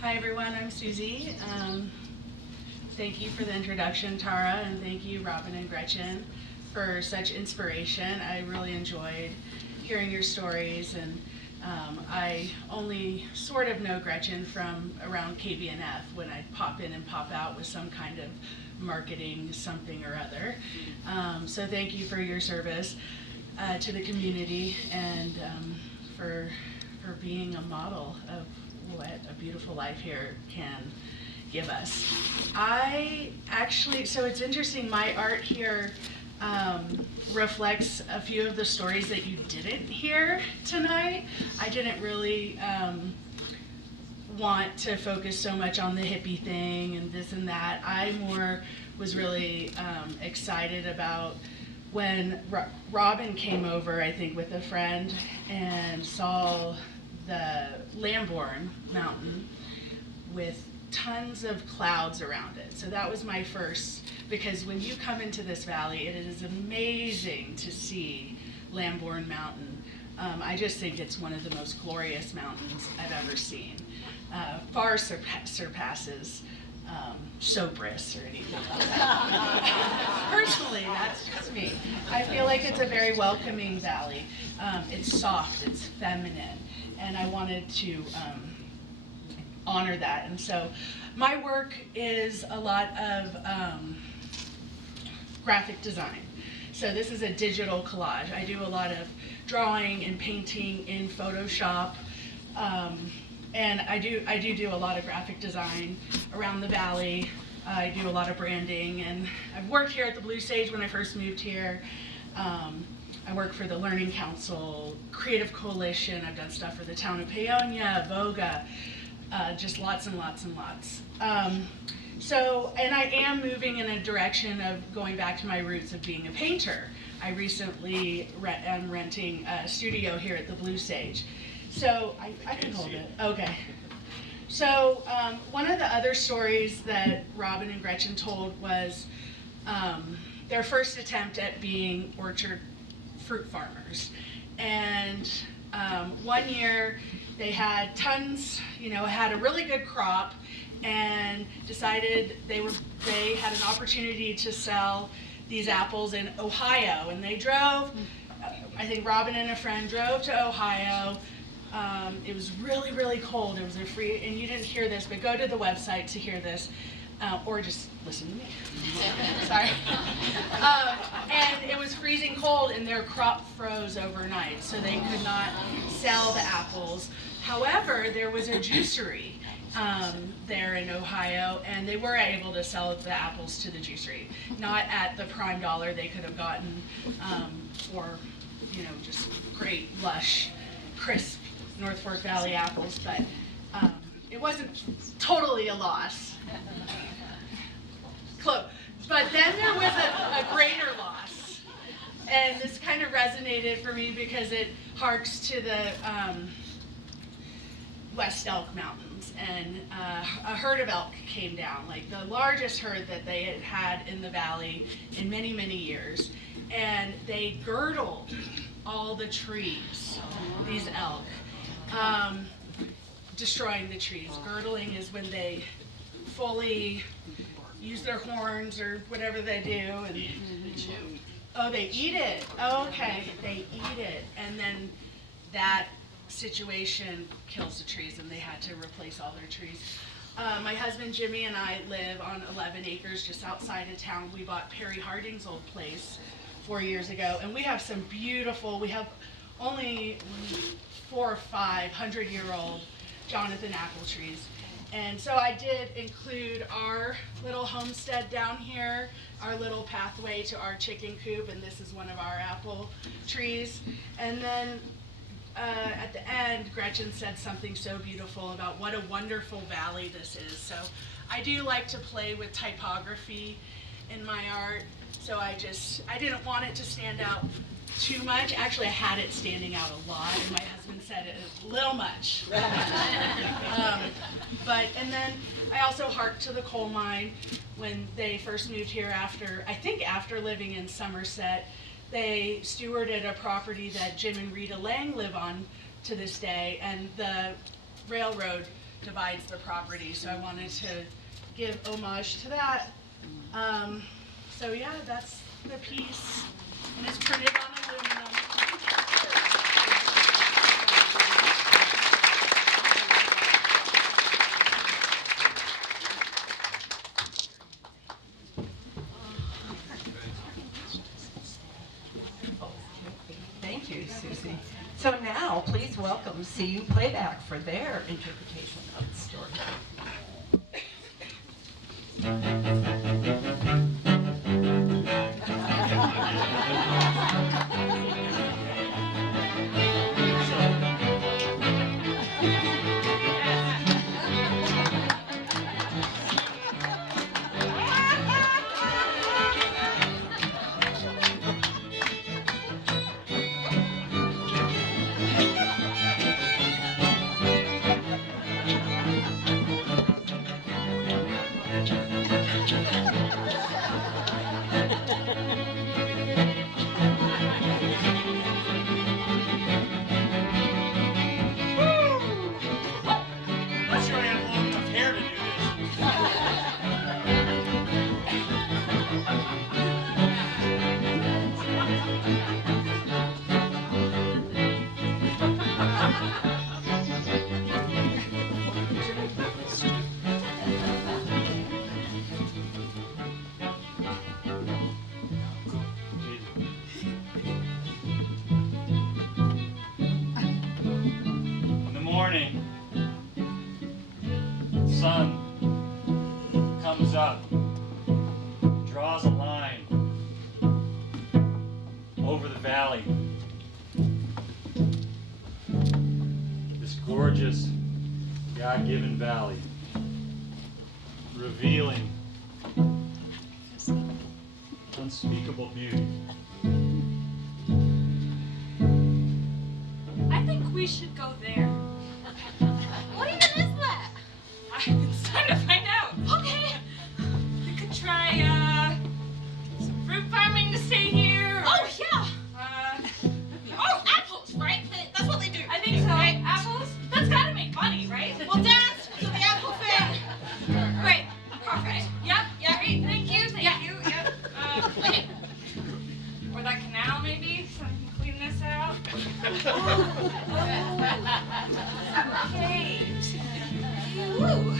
Hi everyone, I'm Susie. Thank you for the introduction, Tara, and thank you, Robin and Gretchen, for such inspiration. I really enjoyed hearing your stories, and I only sort of know Gretchen from around KBNF when I pop in and pop out with some kind of marketing something or other. So thank you for your service to the community and for being a model of what a beautiful life here can give us. So it's interesting, my art here reflects a few of the stories that you didn't hear tonight. I didn't really want to focus so much on the hippie thing and this and that. I more was really excited about when Robin came over, I think, with a friend and saw the Lambourne Mountain with tons of clouds around it. So that was my first, because when you come into this valley, it is amazing to see Lambourne Mountain. I just think it's one of the most glorious mountains I've ever seen. Far surpasses Sopris or anything like that. Personally, that's just me. I feel like it's a very welcoming valley. It's soft, it's feminine, and I wanted to honor that. And so my work is a lot of graphic design. So this is a digital collage. I do a lot of drawing and painting in Photoshop. And I do a lot of graphic design around the valley. I do a lot of branding, and I've worked here at the Blue Sage when I first moved here. I work for the Learning Council, Creative Coalition. I've done stuff for the town of Paonia, Voga, just lots and lots and lots. And I am moving in a direction of going back to my roots of being a painter. I recently am renting a studio here at the Blue Sage. So I can hold it. Okay. So one of the other stories that Robin and Gretchen told was their first attempt at being orchard fruit farmers. And one year they had tons, had a really good crop, and decided they had an opportunity to sell these apples in Ohio. And they drove, I think Robin and a friend drove to Ohio. It was really, really cold. It was a free, and you didn't hear this, but go to the website to hear this, or just listen to me. Sorry. And it was freezing cold, and their crop froze overnight, so they could not sell the apples. However, there was a juicery there in Ohio, and they were able to sell the apples to the juicery, not at the prime dollar they could have gotten for, just great, lush, crisp North Fork Valley apples, but it wasn't totally a loss. Close. But then there was a greater loss, and this kind of resonated for me because it harks to the West Elk Mountains, and a herd of elk came down, like the largest herd that they had had in the valley in many, many years, and they girdled all the trees, these elk, destroying the trees. Girdling is when they fully use their horns or whatever they do, and oh, they eat it. Oh, okay, they eat it, and then that situation kills the trees, and they had to replace all their trees. My husband Jimmy and I live on 11 acres just outside of town. We bought Perry Harding's old place 4 years ago, and we have some beautiful, we have only 4 or 5 100-year-old Jonathan apple trees. And so I did include our little homestead down here, our little pathway to our chicken coop, and this is one of our apple trees. And then at the end, Gretchen said something so beautiful about what a wonderful valley this is. So I do like to play with typography in my art, so I didn't want it to stand out too much. Actually, I had it standing out a lot, and my husband said it a little much. And then I also harked to the coal mine when they first moved here after living in Somerset. They stewarded a property that Jim and Rita Lang live on to this day, and the railroad divides the property, so I wanted to give homage to that. So yeah, that's the piece, and it's printed on aluminum. Thank you, Susie. So now, please welcome CU Playback for their interpretation of the story. Sun comes up, draws a line over the valley. This gorgeous, God-given valley, revealing unspeakable beauty. I think we should go there. What even is that? It's time to find out. Okay. We could try some fruit farming to stay here. Oh yeah. Apples, right? That's what they do. I think so. Right? Apples? That's gotta make money, right? We'll dance to the apple thing. Great. Perfect. Yep. Great. Thank you. Thank you. Yep. Okay. Or that canal maybe, so I can clean this out. Okay. Woo.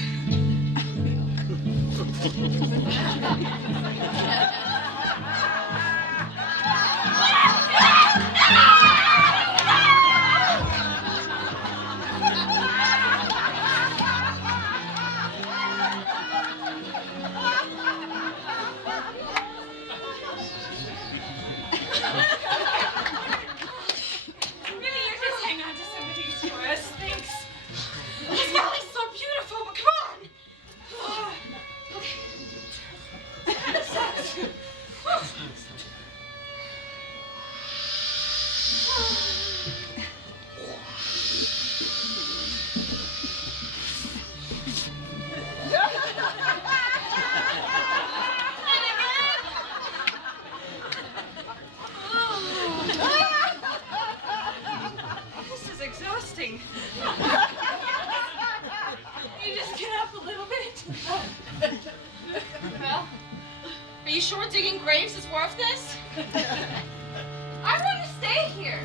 Well, are you sure digging graves is worth this? I want to stay here.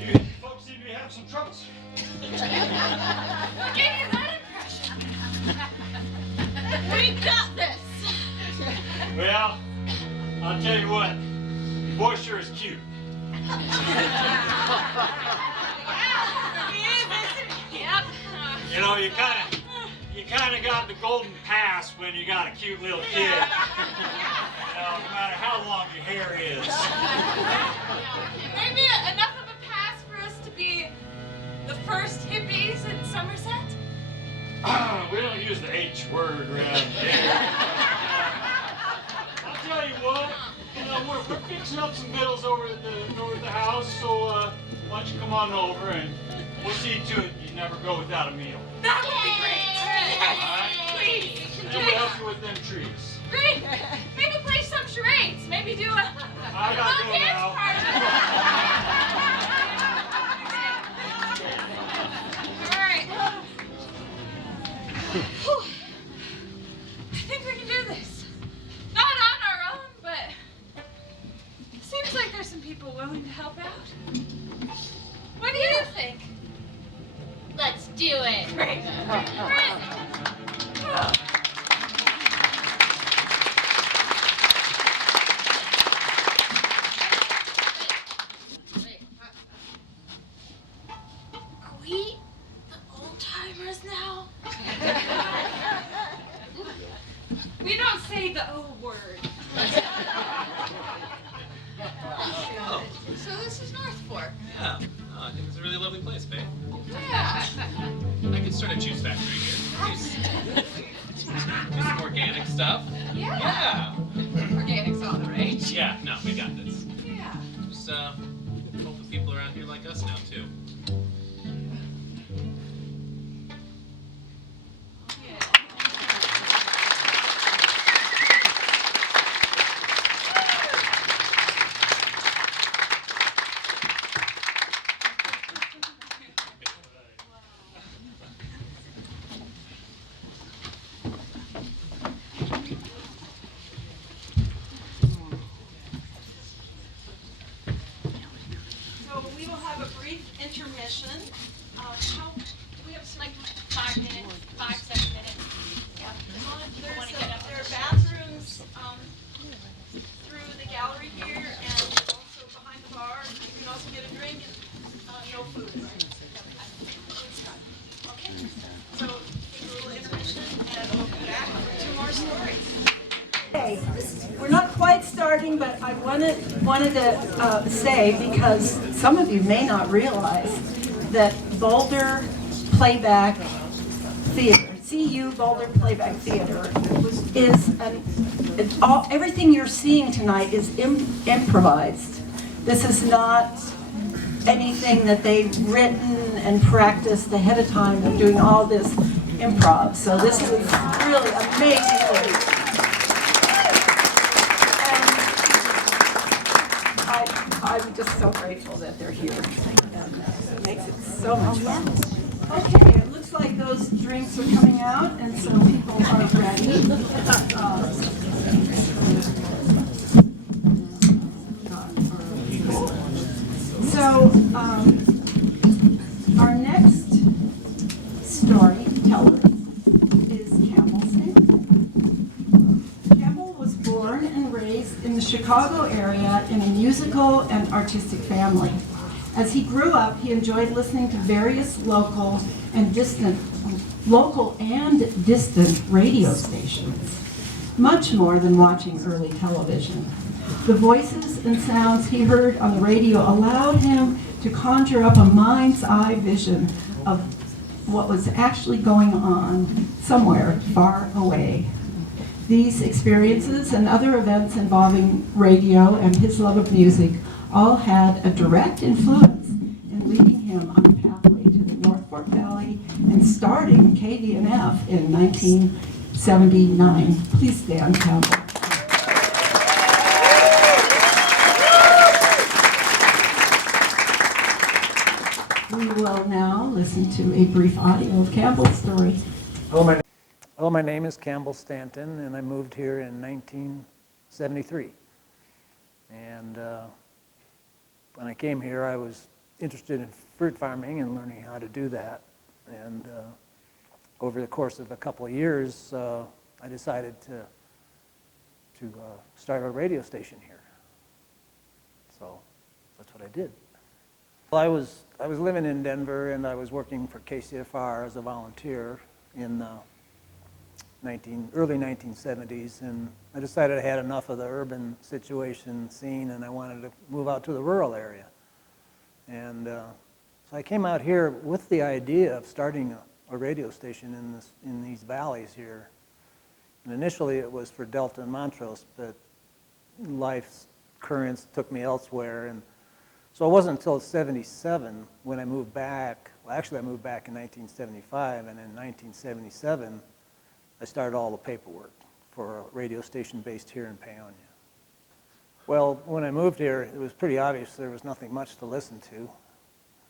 You folks seem to be having some troubles. What gave you that impression? We got this. Well, I'll tell you what, your boy sure is cute. Yep. You know, you kind of got the golden pass when you got a cute little kid. You know, no matter how long your hair is. Maybe enough of a pass for us to be the first hippies in Somerset? We don't use the H word around here. I'll tell you what, you know, we're fixing up some victuals over at the house, so why don't you come on over and we'll see to it you never go without a meal. That would be great. All right? Please. And we'll help you with them trees. Great. Maybe play some charades. Maybe do a I gotta go dance now. party. All right. Whew. I think we can do this. Not on our own, but seems like there's some people willing to help out. What do you think? Let's do it. Great. Are we the old timers now? We don't say the O word. So this is North Fork. Yeah, I think it's a really lovely place, babe. Yeah. I could start a juice factory here. Do some organic stuff. Yeah. Organic's all the rage. Yeah, no, we got this. Yeah. Just hope the people around here like us now, too. So we will have a brief intermission. Do we have some, Like 5 minutes, 5-7 minutes. Yeah. there are bathrooms through the gallery here and also behind the bar. You can also get a drink and no food, right? Okay. So take a little intermission and we'll be back for 2 more stories. Okay, we're not quite starting, but I wanted to say, because some of you may not realize that Boulder Playback Theater, CU Boulder Playback Theater, is everything you're seeing tonight is improvised. This is not anything that they've written and practiced ahead of time. They're doing all this improv, so this is really amazing. I'm just so grateful that they're here. And it makes it so much fun. Okay, it looks like those drinks are coming out, and so people are ready. Our next storyteller is Campbell Singh. Campbell was born and raised in the Chicago area in a musical and artistic family. As he grew up, he enjoyed listening to various local and distant radio stations, much more than watching early television. The voices and sounds he heard on the radio allowed him to conjure up a mind's eye vision of what was actually going on somewhere far away. These experiences and other events involving radio and his love of music all had a direct influence in leading him on the pathway to the North Fork Valley and starting KDNF in 1979. Please stand, Campbell. We will now listen to a brief audio of Campbell's story. Hello, my name is Campbell Stanton, and I moved here in 1973. And when I came here, I was interested in fruit farming and learning how to do that. And over the course of a couple of years, I decided to start a radio station here. So that's what I did. Well, I was living in Denver, and I was working for KCFR as a volunteer in early 1970s, and I decided I had enough of the urban situation scene, and I wanted to move out to the rural area. And so I came out here with the idea of starting a radio station in these valleys here. And initially it was for Delta and Montrose, but life's currents took me elsewhere. And so it wasn't until '77 when I moved back. Well, actually I moved back in 1975, and in 1977 I started all the paperwork for a radio station based here in Paonia. Well, when I moved here, it was pretty obvious there was nothing much to listen to.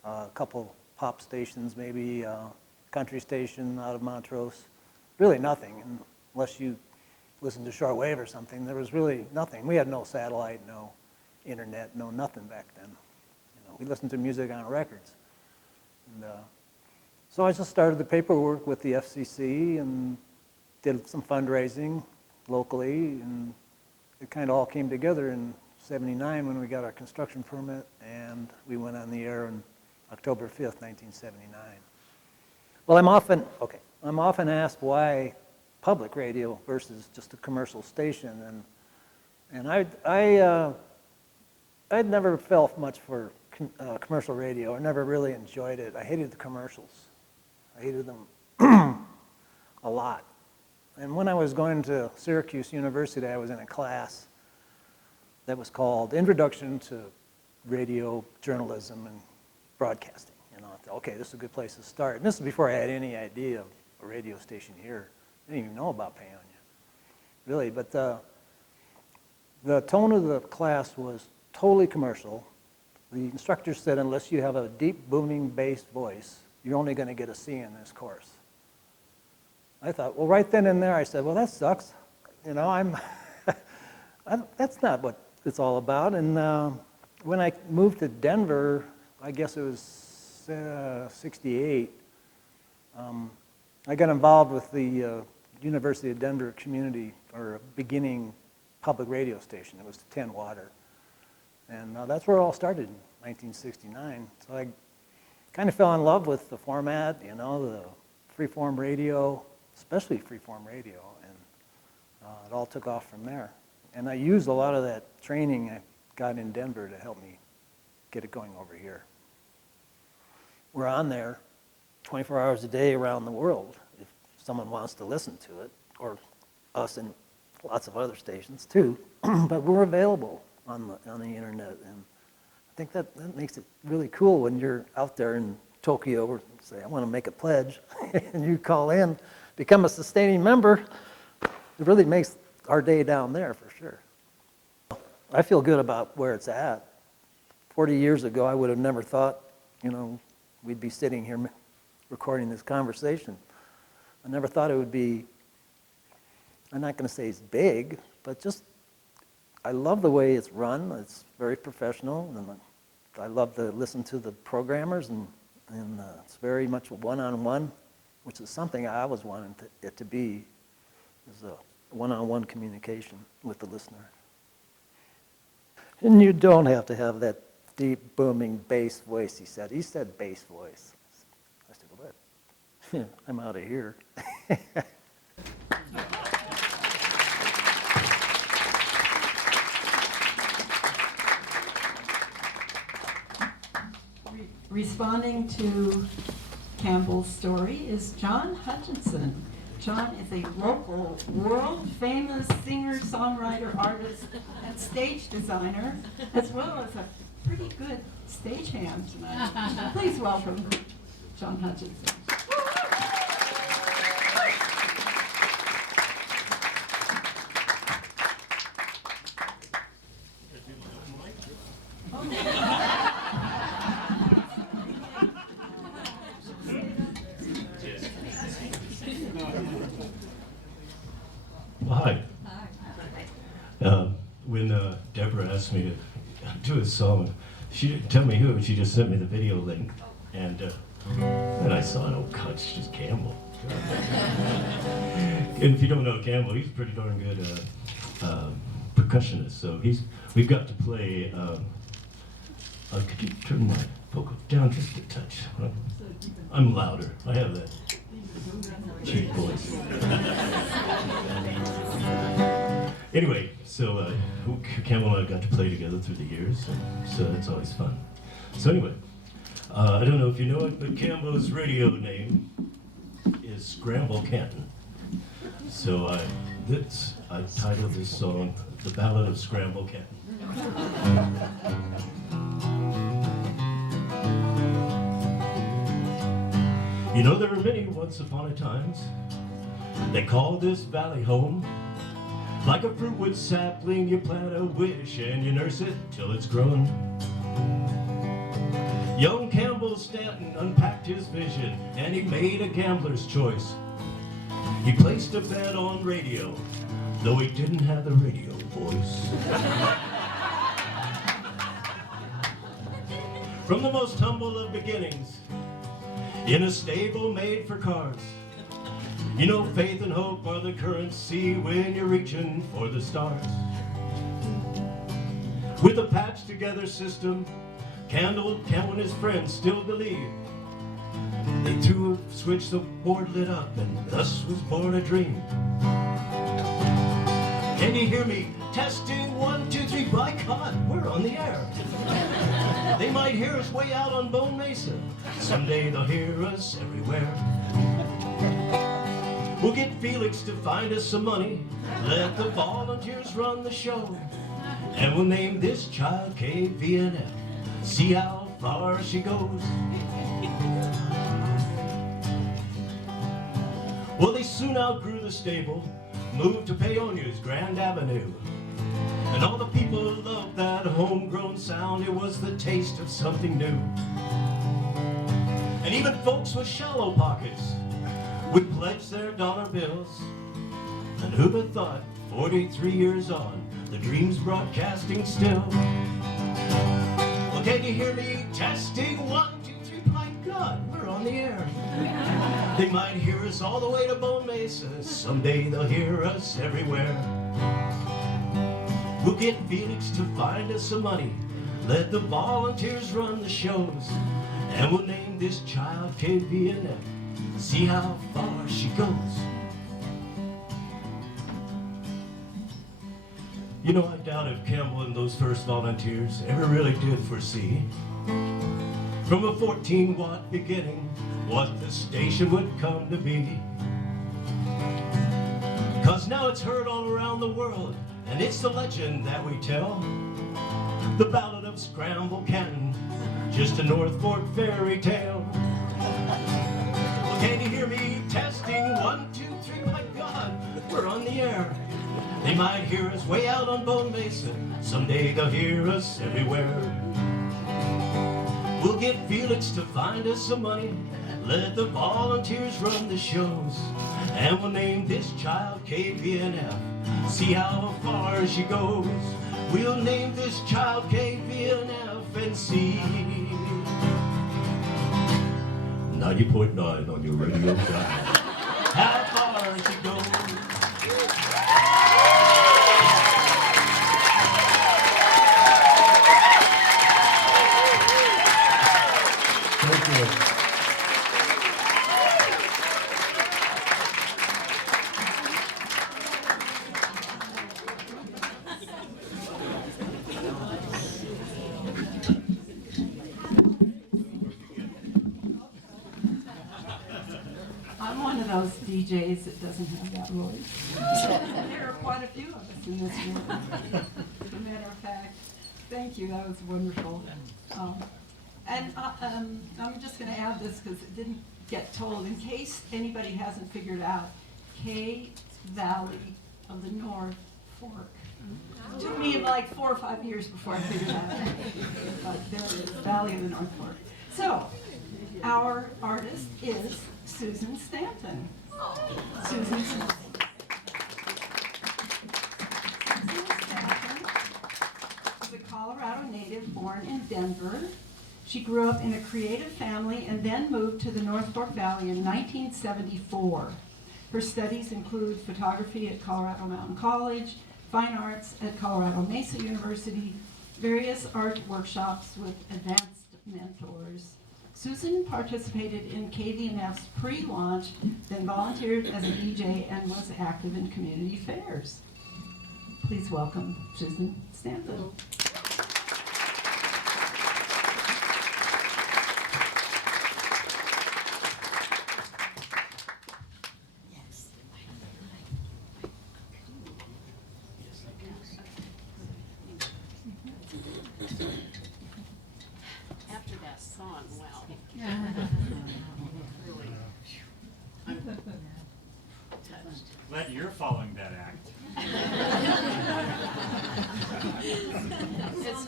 A couple pop stations, maybe a country station out of Montrose. Really nothing, unless you listened to shortwave or something. There was really nothing. We had no satellite, no internet, no nothing back then. You know, we listened to music on records. And, so I just started the paperwork with the FCC and did some fundraising locally, and it kind of all came together in '79 when we got our construction permit, and we went on the air on October 5th, 1979. Well, I'm often asked why public radio versus just a commercial station, and I'd never felt much for commercial radio. I never really enjoyed it. I hated the commercials. I hated them a lot. And when I was going to Syracuse University, I was in a class that was called Introduction to Radio Journalism and Broadcasting. You know, I thought, okay, this is a good place to start. And this is before I had any idea of a radio station here. I didn't even know about Paonia, really. But the tone of the class was totally commercial. The instructor said, unless you have a deep, booming bass voice, you're only going to get a C in this course. I thought, well, right then and there, I said, well, that sucks. You know, that's not what it's all about. And when I moved to Denver, I guess it was '68, I got involved with the University of Denver community for a beginning public radio station. It was 10 Water. And that's where it all started in 1969. So I kind of fell in love with the format, you know, the freeform radio, especially freeform radio, and it all took off from there. And I used a lot of that training I got in Denver to help me get it going over here. We're on there 24 hours a day around the world if someone wants to listen to it, or us and lots of other stations too. But we're available on the internet, and I think that makes it really cool when you're out there in Tokyo or say, I want to make a pledge, and you call in, become a sustaining member. It really makes our day down there for sure. I feel good about where it's at. 40 years ago, I would have never thought, you know, we'd be sitting here recording this conversation. I never thought it would be, I'm not going to say it's big, but just, I love the way it's run. It's very professional, and I love to listen to the programmers, and it's very much one-on-one, which is something I always wanted it to be, is a one-on-one communication with the listener. And you don't have to have that deep, booming bass voice, he said. He said bass voice. I said, well, I'm out of here. Responding to Campbell's story is John Hutchinson. John is a local, world-famous singer, songwriter, artist, and stage designer, as well as a pretty good stagehand tonight. Please welcome John Hutchinson. asked me to do a song. She didn't tell me who, she just sent me the video link. And I saw it, oh God, it's just Campbell. And if you don't know Campbell, he's a pretty darn good percussionist. So we've got to play, could you turn my vocal down just a touch? I'm louder, I have that cheap voice. Anyway, so Campbell and I got to play together through the years, so that's always fun. So anyway, I don't know if you know it, but Campbell's radio name is Scramble Canton. So I titled this song, The Ballad of Scramble Canton. You know, there were many once upon a times. They call this valley home. Like a fruitwood sapling, you plant a wish and you nurse it till it's grown. Young Campbell Stanton unpacked his vision and he made a gambler's choice. He placed a bet on radio, though he didn't have the radio voice. From the most humble of beginnings, in a stable made for cars. You know, faith and hope are the currency when you're reaching for the stars. With a patched together system, Campbell and his friends still believe. They threw a switch, the board lit up, and thus was born a dream. Can you hear me? Testing 1, 2, 3, by God, we're on the air. They might hear us way out on Bone Mesa. Someday they'll hear us everywhere. We'll get Felix to find us some money. Let the volunteers run the show. And we'll name this child KVNF. See how far she goes. Well, they soon outgrew the stable, moved to Paonia's Grand Avenue. And all the people loved that homegrown sound. It was the taste of something new. And even folks with shallow pockets would pledge their dollar bills. And who'd have thought, 43 years on, the dream's broadcasting still. Well, can you hear me? Testing 1, 2, 3, my God, we're on the air. They might hear us all the way to Bone Mesa. Someday they'll hear us everywhere. We'll get Felix to find us some money. Let the volunteers run the shows. And we'll name this child KVNF. See how far she goes. You know, I doubt if Campbell and those first volunteers ever really did foresee, from a 14-watt beginning, what the station would come to be. 'Cause now it's heard all around the world, and it's the legend that we tell. The Ballad of Scramble Canton, just a North Fork fairy tale. Well, can you hear me? Testing 1, 2, 3, my God, we're on the air. They might hear us way out on Bone Mesa. Someday they'll hear us everywhere. We'll get Felix to find us some money. Let the volunteers run the shows. And we'll name this child KVNF. See how far she goes. We'll name this child KVNF and see. 90.9 on your radio dial. How far she goes. I'm one of those DJs that doesn't have that voice. There are quite a few of us in this room. As a matter of fact, thank you, that was wonderful. I'm just going to add this because it didn't get told. In case anybody hasn't figured out, K Valley of the North Fork. It took me like 4 or 5 years before I figured that out. But there it is, Valley of the North Fork. So, our artist is Susan Stanton. Susan Stanton. Susan Stanton is a Colorado native born in Denver. She grew up in a creative family and then moved to the North Fork Valley in 1974. Her studies include photography at Colorado Mountain College, fine arts at Colorado Mesa University, various art workshops with advanced mentors. Susan participated in KVNF's pre-launch, then volunteered as a DJ and was active in community fairs. Please welcome Susan Stanton. After that song, wow. Really, I'm touched. Glad you're following that act. It's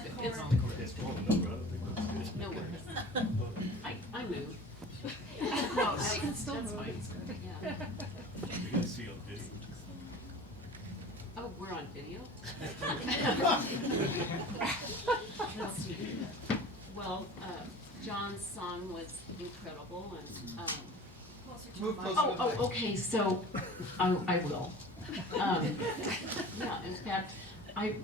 no worries. I move. No, that's fine. Yeah. You're gonna see on video. Oh, we're on video? Let's see. Well, John's song was incredible, and okay, so I will. Yeah, in fact, I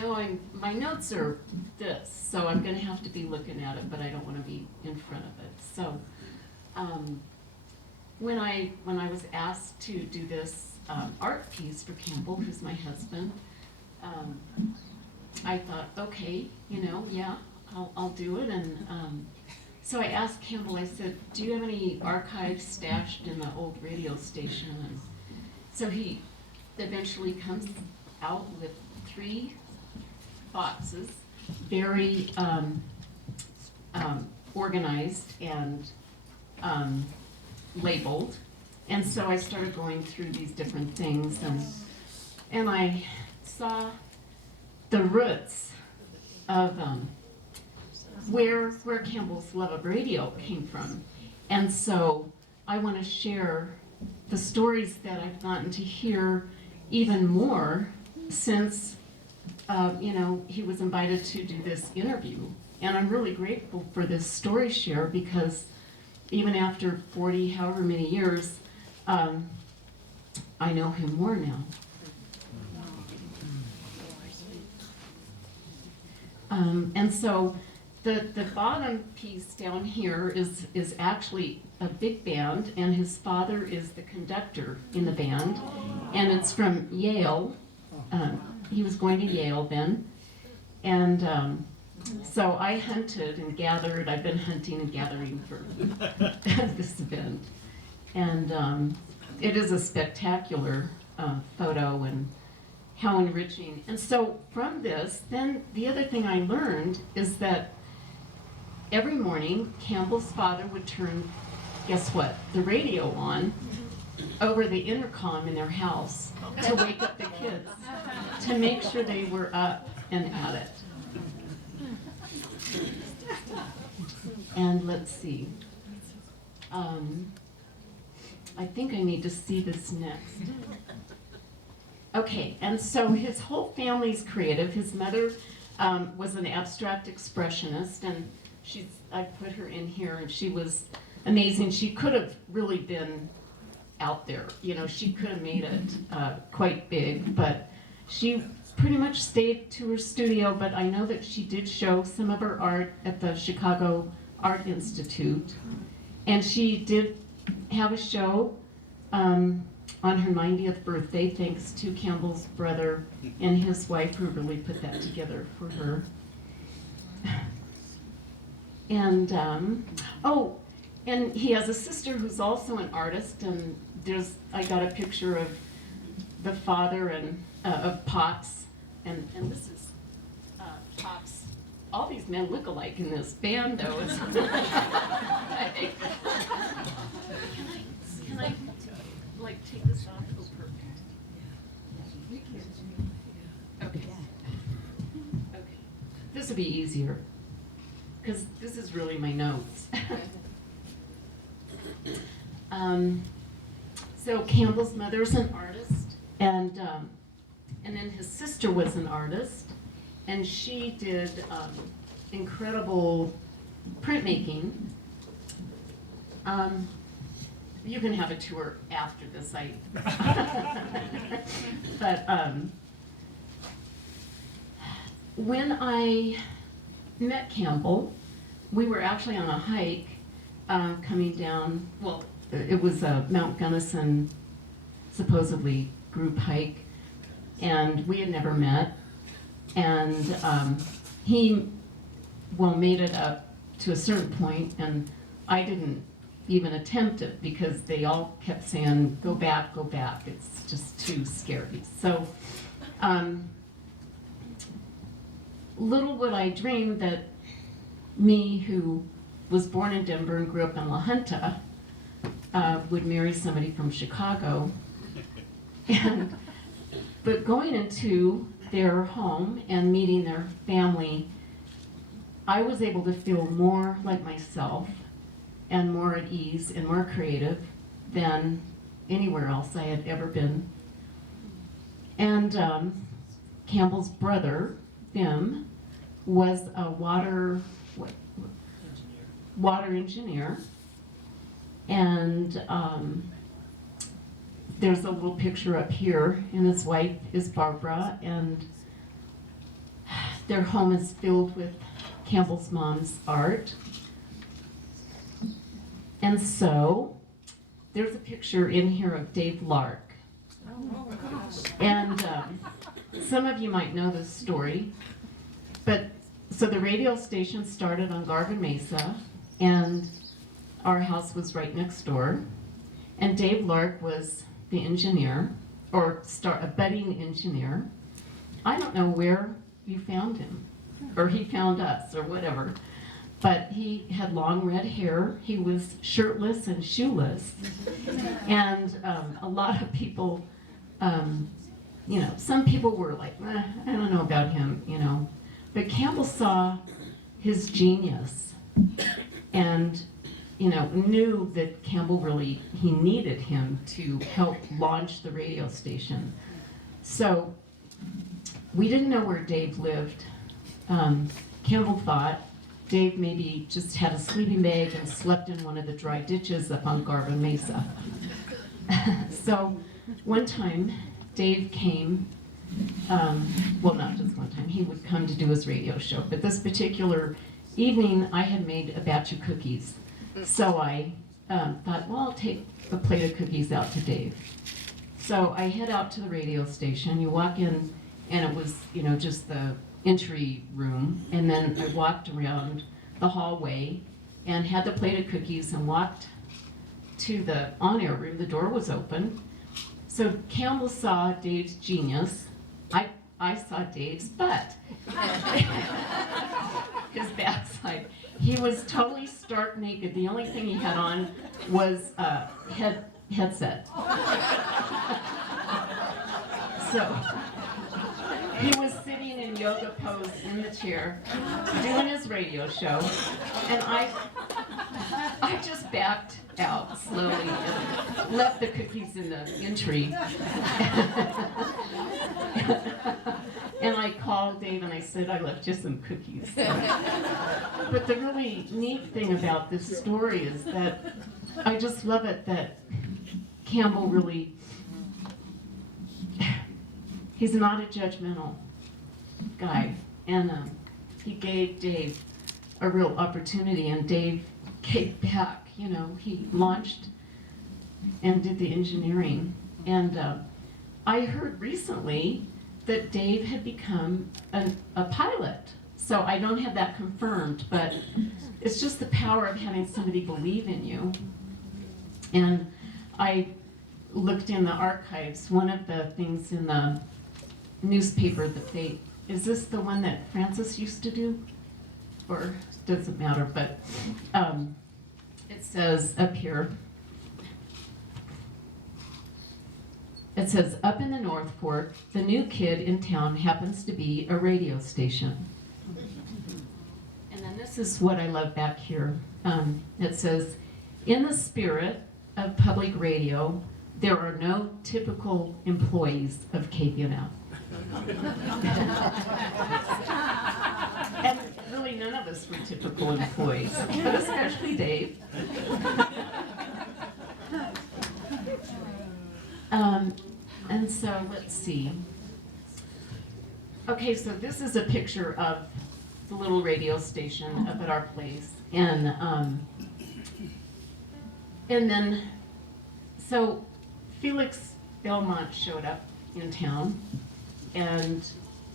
know my notes are this, so I'm going to have to be looking at it, but I don't want to be in front of it. So, when I was asked to do this art piece for Campbell, who's my husband, I thought, okay, yeah, I'll do it. And so I asked Campbell, I said, do you have any archives stashed in the old radio station? And so he eventually comes out with 3 boxes, very organized and labeled. And so I started going through these different things, and I saw the roots of where Campbell's love of radio came from. And so I want to share the stories that I've gotten to hear even more since he was invited to do this interview. And I'm really grateful for this StoryShare, because even after 40, however many years, I know him more now. And so the bottom piece down here is actually a big band, and his father is the conductor in the band, and it's from Yale. He was going to Yale then, and so I hunted and gathered. I've been hunting and gathering for this event, and it is a spectacular photo, and how enriching. And so from this, then the other thing I learned is that every morning Campbell's father would turn, guess what, the radio on over the intercom in their house to wake up the kids, to make sure they were up and at it. And let's see. I think I need to see this next. Okay, and so his whole family's creative. His mother was an abstract expressionist, and I put her in here, and she was amazing. She could have really been out there. She could have made it quite big, but she pretty much stayed to her studio. But I know that she did show some of her art at the Chicago Art Institute, and she did have a show on her 90th birthday, thanks to Campbell's brother and his wife, who really put that together for her. And and he has a sister who's also an artist, and I got a picture of the father and of Pops, and this is Pops. All these men look alike in this band, though. Can I like take this off? Oh, perfect. Okay. Okay. This will be easier, because this is really my notes. So Campbell's mother's an artist, and then his sister was an artist, and she did incredible printmaking. You can have a tour after this. But when I met Campbell, we were actually on a hike coming down, well, it was a Mount Gunnison supposedly group hike, and we had never met. And he, well, made it up to a certain point, and I didn't even attempt it because they all kept saying, go back, it's just too scary. So little would I dream that me, who was born in Denver and grew up in La Junta, would marry somebody from Chicago. But going into their home and meeting their family, I was able to feel more like myself and more at ease and more creative than anywhere else I had ever been. And Campbell's brother, Bim, was a water engineer. And there's a little picture up here, and his wife is Barbara, and their home is filled with Campbell's mom's art. And so there's a picture in here of Dave Lark. Oh my gosh. And some of you might know this story, but so the radio station started on Garvin Mesa, and our house was right next door. And Dave Lark was the engineer, or a budding engineer. I don't know where you found him, or he found us, or whatever. But he had long red hair, he was shirtless and shoeless, and a lot of people, you know, some people were like, I don't know about him, you know. But Campbell saw his genius and, you know, knew that Campbell really, he needed him to help launch the radio station. So we didn't know where Dave lived. Campbell thought Dave maybe just had a sleeping bag and slept in one of the dry ditches up on Garvin Mesa. So one time, Dave came, well, not just one time, he would come to do his radio show, but this particular evening, I had made a batch of cookies. So I thought, well, I'll take a plate of cookies out to Dave. So I head out to the radio station, you walk in, and it was, you know, just the entry room, and then I walked around the hallway and had the plate of cookies and walked to the on-air room. The door was open. So Campbell saw Dave's genius. I saw Dave's butt. His backside. He was totally stark naked. The only thing he had on was a headset. So he was sitting in yoga pose in the chair, doing his radio show, and I just backed out slowly and left the cookies in the entry. And I called Dave and I said, I left you some cookies. But the really neat thing about this story is that I just love it that Campbell really, he's not a judgmental guy, and he gave Dave a real opportunity, and Dave gave back. You know, he launched and did the engineering, and I heard recently that Dave had become a pilot. So I don't have that confirmed, but it's just the power of having somebody believe in you. And I looked in the archives, one of the things in the newspaper that they, is this the one that Francis used to do? Or doesn't matter, but it says up here, it says, up in the North Fork, the new kid in town happens to be a radio station. And then this is what I love back here. It says, in the spirit of public radio, there are no typical employees of KPNF. And really none of us were typical employees, but especially Dave. And so let's see. Okay, so this is a picture of the little radio station up at our place. And then, so Felix Belmont showed up in town and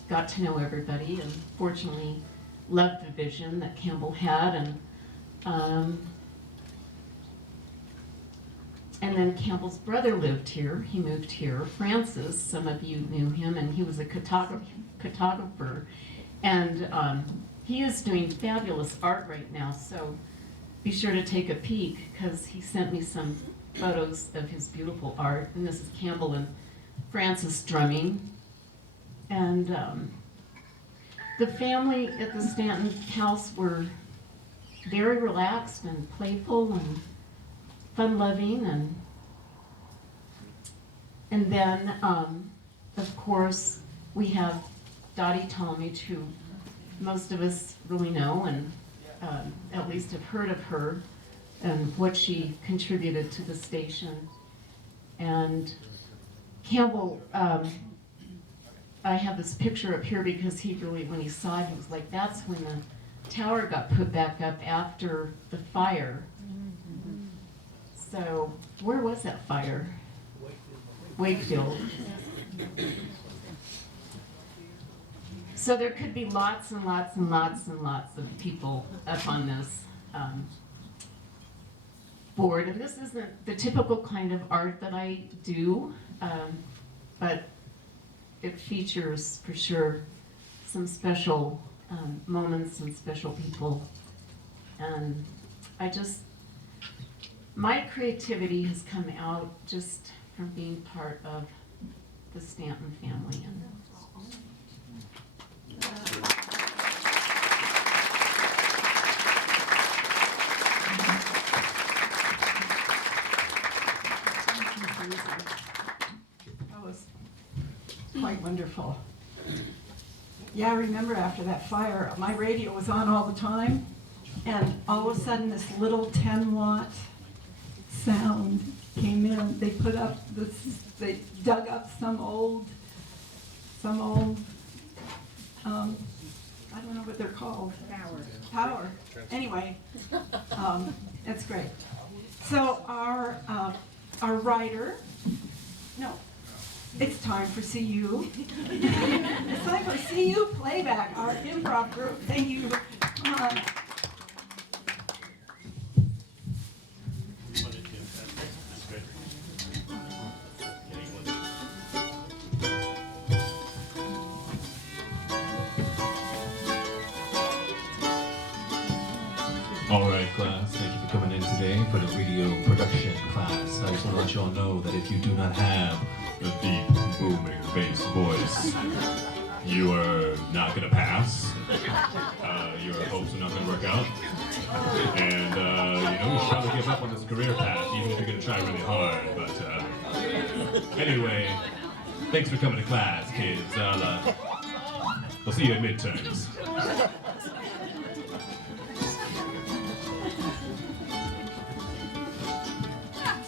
got to know everybody, and fortunately loved the vision that Campbell had. And then Campbell's brother lived here. He moved here. Francis, some of you knew him, and he was a photographer. And he is doing fabulous art right now, so be sure to take a peek, because he sent me some photos of his beautiful art. And this is Campbell and Francis drumming. And the family at the Stanton house were very relaxed and playful and fun-loving, and then of course we have Dottie Talmadge, who most of us really know and at least have heard of her and what she contributed to the station. And Campbell, I have this picture up here because he really, when he saw it, he was like, that's when the tower got put back up after the fire. So, where was that fire? Wakefield. So there could be lots and lots and lots and lots of people up on this board. And this isn't the typical kind of art that I do, but it features, for sure, some special moments and special people. And my creativity has come out just from being part of the Stanton family. That was quite wonderful. Yeah, I remember after that fire, my radio was on all the time, and all of a sudden this little 10-watt sound came in. They put up this, they dug up some old, I don't know what they're called. Power. Anyway, it's great. So our writer, no, it's time for CU. It's time for CU Playback, our improv group. Thank you. Come on. All right, class, thank you for coming in today for the radio production class. I just want to let you all know that if you do not have a deep, booming bass voice, you are not going to pass. Your hopes are not going to work out. And, you should probably give up on this career path, even if you're going to try really hard. But, anyway, thanks for coming to class, kids. We'll see you at midterms.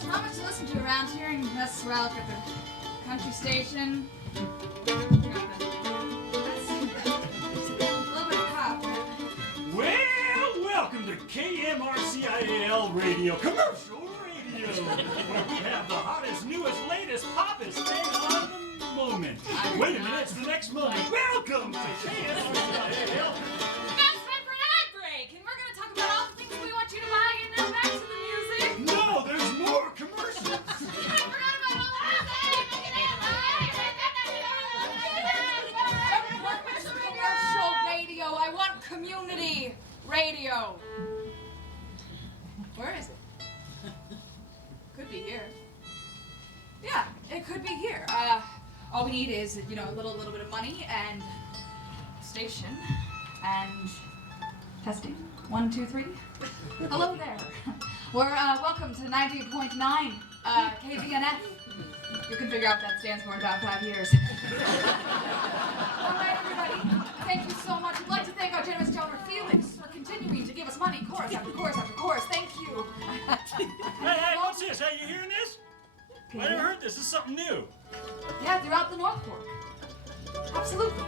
Not much to listen to around here, and that's where I look at the country station. Well, welcome to KMRCIAL Radio, commercial radio, where we have the hottest, newest, latest, poppest thing on the moment. Wait a minute, it's the next moment. Welcome to KMRCIAL. Now it's time for an ad break, and we're going to talk about all the things we want you to buy, and now back to the music. No, there's more commercials. I forgot about all the commercial radio. I want community radio. Where is it? Could be here. Yeah, it could be here. All we need is, a little bit of money and station and testing. 1, 2, 3. Hello there. We're welcome to 90.9 KVNF. You can figure out what that stands for in about 5 years. All right, everybody. Thank you so much. We'd like to thank our generous donor, Felix, for continuing to give us money, chorus after chorus after chorus. Thank you. Hey, what's this? Hey, you hearing this? I never heard this. This is something new. Yeah, throughout the North Fork. Absolutely.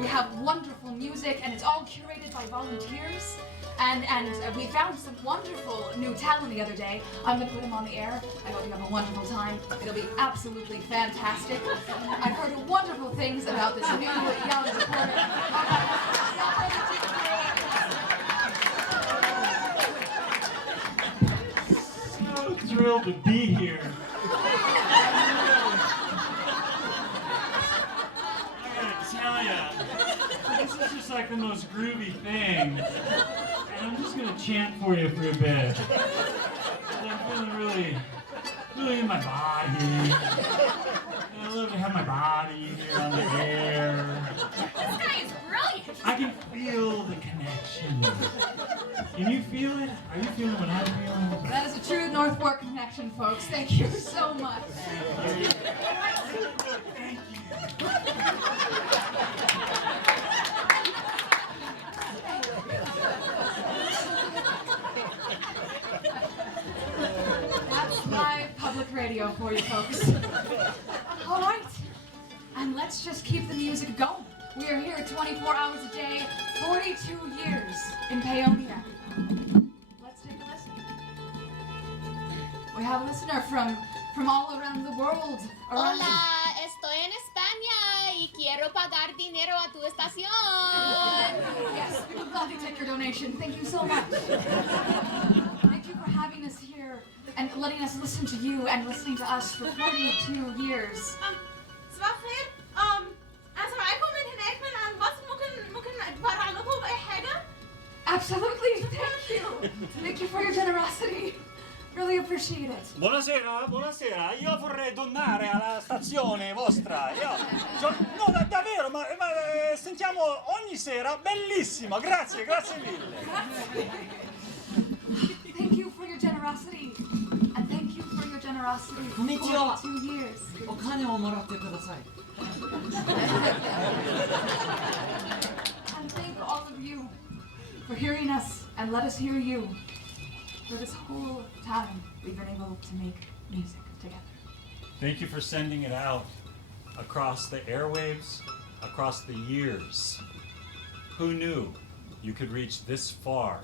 We have wonderful music, and it's all curated by volunteers. And we found some wonderful new talent the other day. I'm going to put them on the air. I hope you have a wonderful time. It'll be absolutely fantastic. I've heard wonderful things about this new young reporter. So thrilled to be here. I gotta tell ya, this is just like the most groovy thing. And I'm just gonna chant for you for a bit. I'm feeling really in my body. And I love to have my body here on the air. This guy is brilliant. I can feel the connection. Can you feel it? Are you feeling what I'm feeling? That is a true North Fork connection, folks. Thank you so much. Thank That's live public radio for you folks. All right, and let's just keep the music going. We are here 24 hours a day, 42 years in Paonia. Let's take a listen. We have a listener from all around the world. Hola, estoy en España y quiero pagar dinero a tu estación. Yes, we would gladly take your donation. Thank you so much. Thank you for having us here and letting us listen to you and listening to us for 42 years. صباح الخير. أنا سامعاكم من هناك من مصر. ممكن أتبرع لكم بأي حاجة؟ Absolutely. Thank you. Thank you for your generosity. Really appreciate it. Buonasera, buonasera. Io vorrei donare alla stazione vostra. No, davvero, ma sentiamo ogni sera. Bellissimo, grazie mille. Thank you for your generosity. And thank you for your generosity for 42 years. お金をもらってください。 And thank all of you for hearing us and let us hear you. For this whole time we've been able to make music together. Thank you for sending it out across the airwaves, across the years. Who knew you could reach this far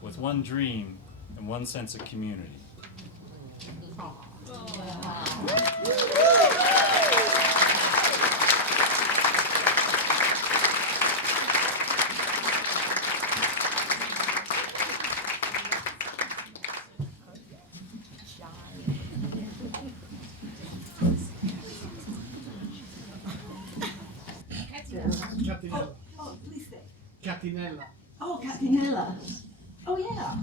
with one dream and one sense of community? Catinella. Oh, please stay. Catinella. Oh, Catinella. Oh, yeah.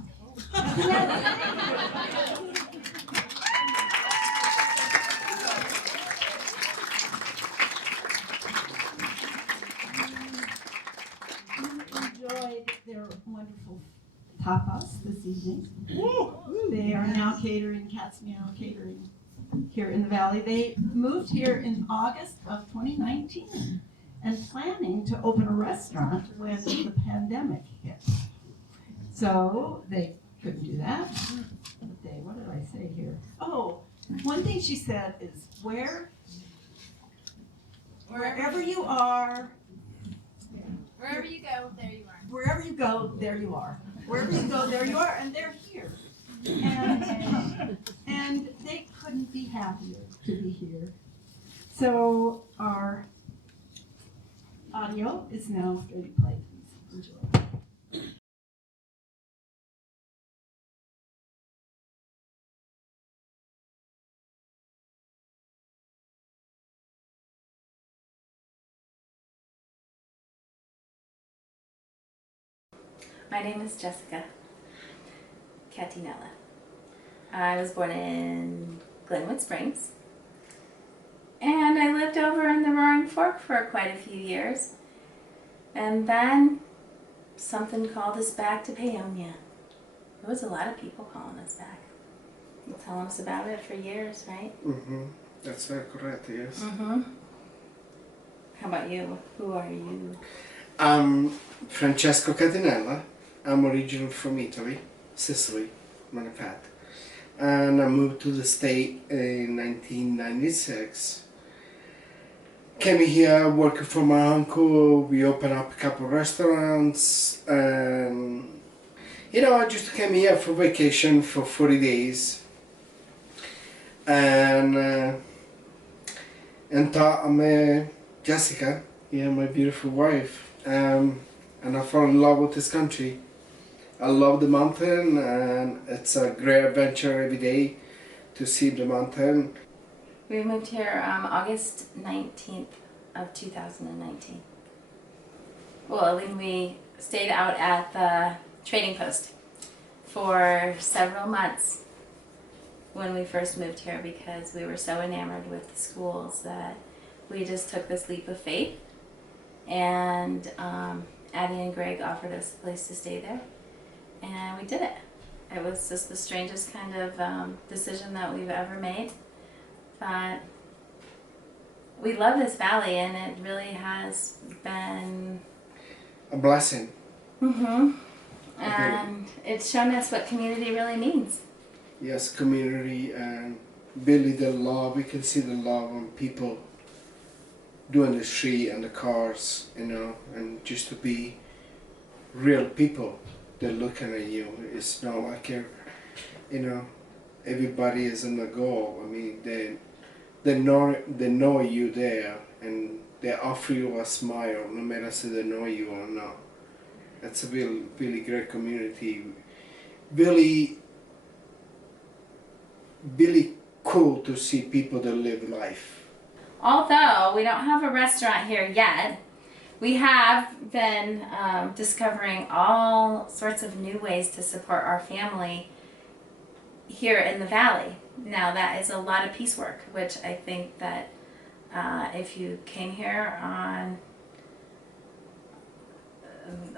Enjoyed their wonderful tapas this evening. They are now catering, Cat's Meow Catering, here in the Valley. They moved here in August of 2019 and planning to open a restaurant when the pandemic hit. So they couldn't do that. What did I say here? Oh, one thing she said is wherever you are, Wherever you go, there you are. wherever you go, there you are. Wherever you go, there you are, and they're here. And they couldn't be happier to be here. So our audio is now ready to play. Please enjoy. My name is Jessica Catinella. I was born in Glenwood Springs, and I lived over in the Roaring Fork for quite a few years. And then something called us back to Paonia. There was a lot of people calling us back, telling us about it for years, right? Mm-hmm. That's very correct, yes. Mm-hmm. How about you? Who are you? I'm Francesco Catinella. I'm originally from Italy, Sicily, matter of fact. And I moved to the state in 1996. Came here working for my uncle. We opened up a couple restaurants, and I just came here for vacation for 40 days. And thought I met Jessica, my beautiful wife, and I fell in love with this country. I love the mountain, and it's a great adventure every day to see the mountain. We moved here August 19th of 2019. Well, we stayed out at the trading post for several months when we first moved here because we were so enamored with the schools that we just took this leap of faith, and Addie and Greg offered us a place to stay there, and we did it. It was just the strangest kind of decision that we've ever made, but we love this valley, and it really has been a blessing. Mm-hmm. And it's shown us what community really means. Yes, community, and really the love. We can see the love on people doing the street and the cars, and just to be real people. They're looking at you. It's not like everybody is in the goal. I mean, they know you there, and they offer you a smile, no matter if they know you or not. It's a really, really great community. Really cool to see people that live life. Although we don't have a restaurant here yet, we have been discovering all sorts of new ways to support our family here in the valley. Now that is a lot of piecework, which I think that if you came here on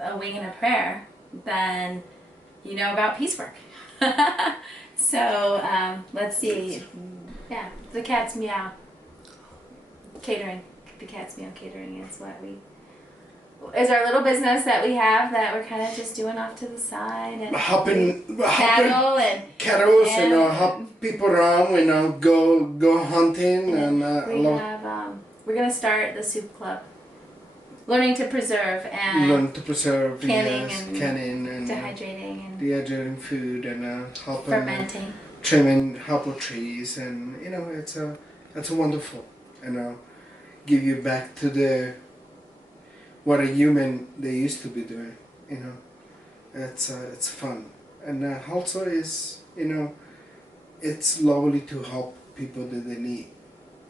a wing and a prayer, then you know about piecework. So let's see. Yeah, the Cat's Meow Catering. The Cat's Meow Catering is is our little business that we have that we're kind of just doing off to the side and helping cattle and help people around, go hunting and we're gonna start the soup club, learning to preserve and canning and dehydrating food and helping fermenting, trimming apple trees, and it's a wonderful, give you back to what a human they used to be doing. It's fun, and also is it's lovely to help people that they need,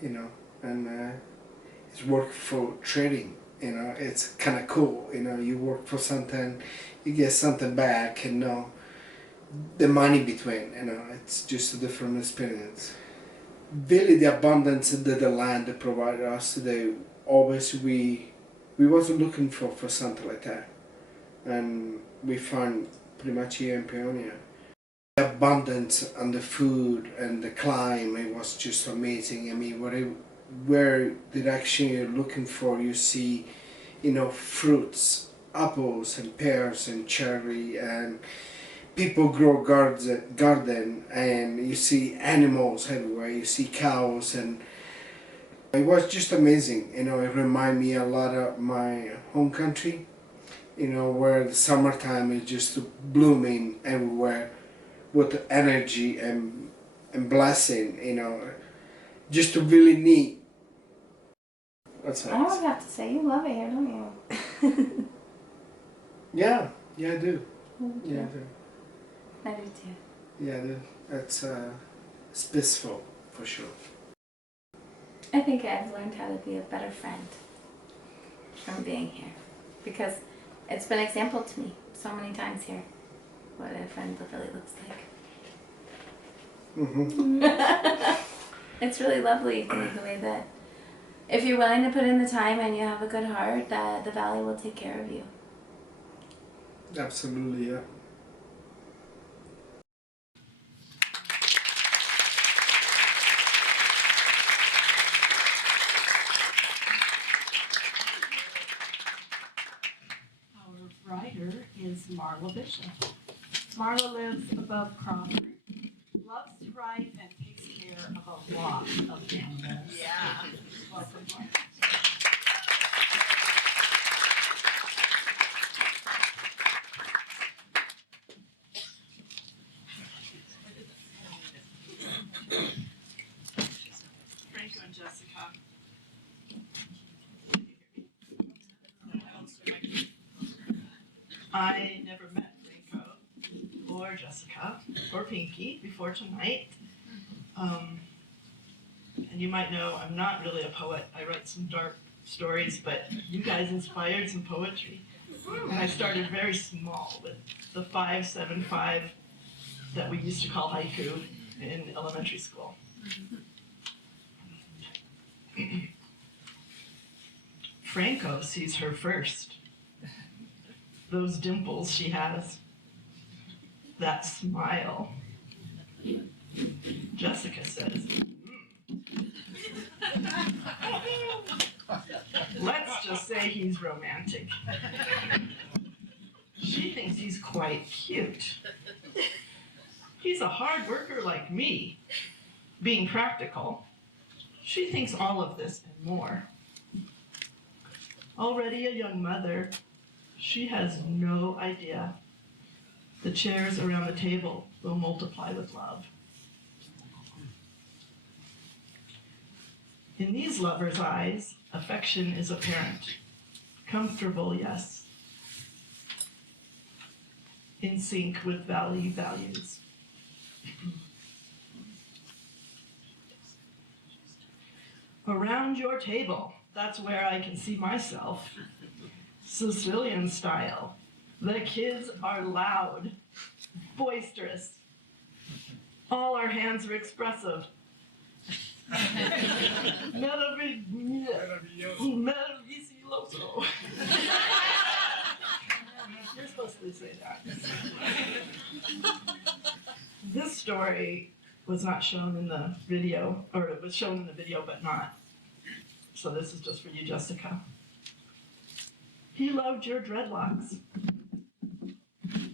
and it's work for trading. It's kind of cool. You work for something, you get something back, and the money between. It's just a different experience. Really, the abundance that the land provided us today. Always we wasn't looking for something like that, and we found pretty much here in Peonia. The abundance and the food and the climate was just amazing. I mean, where direction you're looking for, you see, fruits, apples and pears and cherry, and people grow garden, and you see animals everywhere. You see cows, and it was just amazing. It reminded me a lot of my home country, where the summertime is just blooming everywhere with energy and blessing, just really neat. What's that? I don't have to say, you love it here, don't you? Yeah, I do. Yeah, I do. I do too. Yeah, I do. It's peaceful, for sure. I think I've learned how to be a better friend from being here, because it's been an example to me so many times here what a friend really looks like. Mm-hmm. It's really lovely the way that if you're willing to put in the time and you have a good heart, that the valley will take care of you. Absolutely, yeah. Marla Bishop. Marla lives above Crawford, loves to write, and takes care of a lot of animals. Yeah. Welcome, Marla. Franco and Jessica. I never met Franco or Jessica or Pinky before tonight. And you might know I'm not really a poet. I write some dark stories, but you guys inspired some poetry. And I started very small with the 5-7-5 that we used to call haiku in elementary school. Franco sees her first. Those dimples she has. That smile. Jessica says, let's just say he's romantic. She thinks he's quite cute. He's a hard worker like me. Being practical, she thinks all of this and more. Already a young mother, she has no idea the chairs around the table will multiply with love. In these lovers' eyes, affection is apparent. Comfortable, yes. In sync with values. Around your table, that's where I can see myself. Sicilian style. The kids are loud, boisterous. All our hands are expressive. Meraviglioso. You're supposed to say that. This story was not shown in the video, or it was shown in the video but not. So this is just for you, Jessica. He loved your dreadlocks.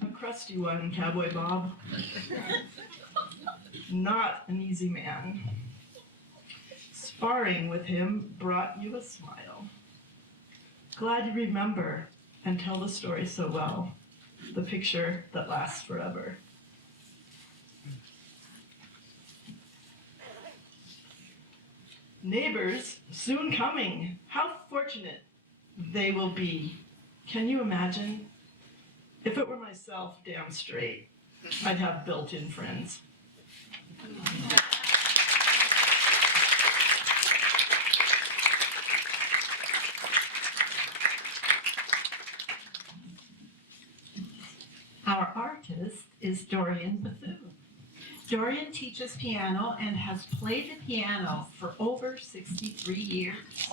A crusty one, Cowboy Bob. Not an easy man. Sparring with him brought you a smile. Glad you remember and tell the story so well. The picture that lasts forever. Neighbors soon coming. How fortunate they will be. Can you imagine? If it were myself, damn straight, I'd have built-in friends. Our artist is Dorian Bethune. Dorian teaches piano and has played the piano for over 63 years.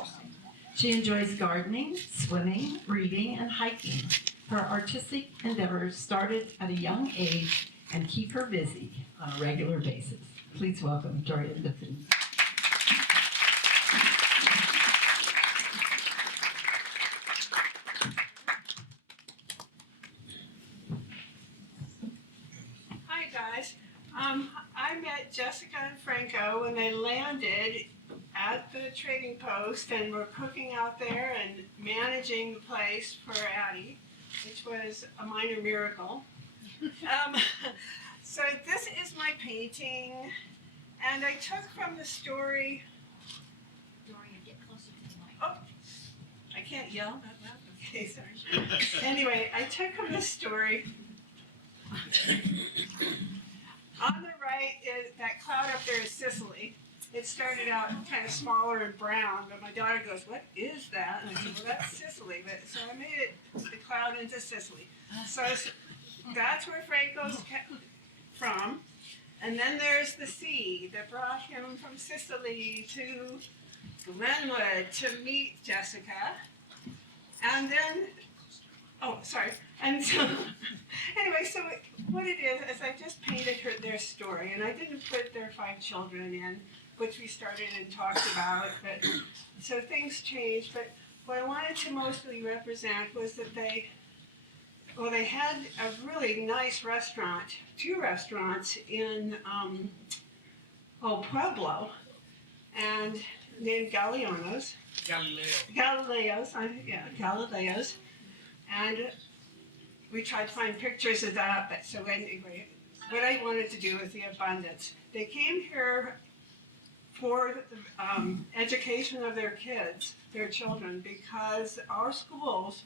She enjoys gardening, swimming, reading, and hiking. Her artistic endeavors started at a young age and keep her busy on a regular basis. Please welcome Dorian Bethune. Hi guys. I met Jessica and Franco when they landed at the trading post and were cooking out there and managing the place for Addie, which was a minor miracle. So this is my painting, and I took from the story. Dorian, get closer to the mic. Oh, I can't yell that loud. Okay, sorry. Anyway, I took from the story. On the right, that cloud up there is Sicily. It started out kind of smaller and brown, but my daughter goes, "What is that?" And I said, "Well, that's Sicily." So I made it the cloud into Sicily. So that's where Franco's from. And then there's the sea that brought him from Sicily to Glenwood to meet Jessica. And then, oh, sorry. And so, anyway, so what it is I just painted their story, and I didn't put their 5 children in, which we started and talked about. But so things changed. But what I wanted to mostly represent was that they well, they had a really nice restaurant, 2 restaurants in Pueblo, and named Galeo's. Galileo's, and we tried to find pictures of that. But so anyway, what I wanted to do is the abundance. They came here for the education of their kids, their children, because our schools,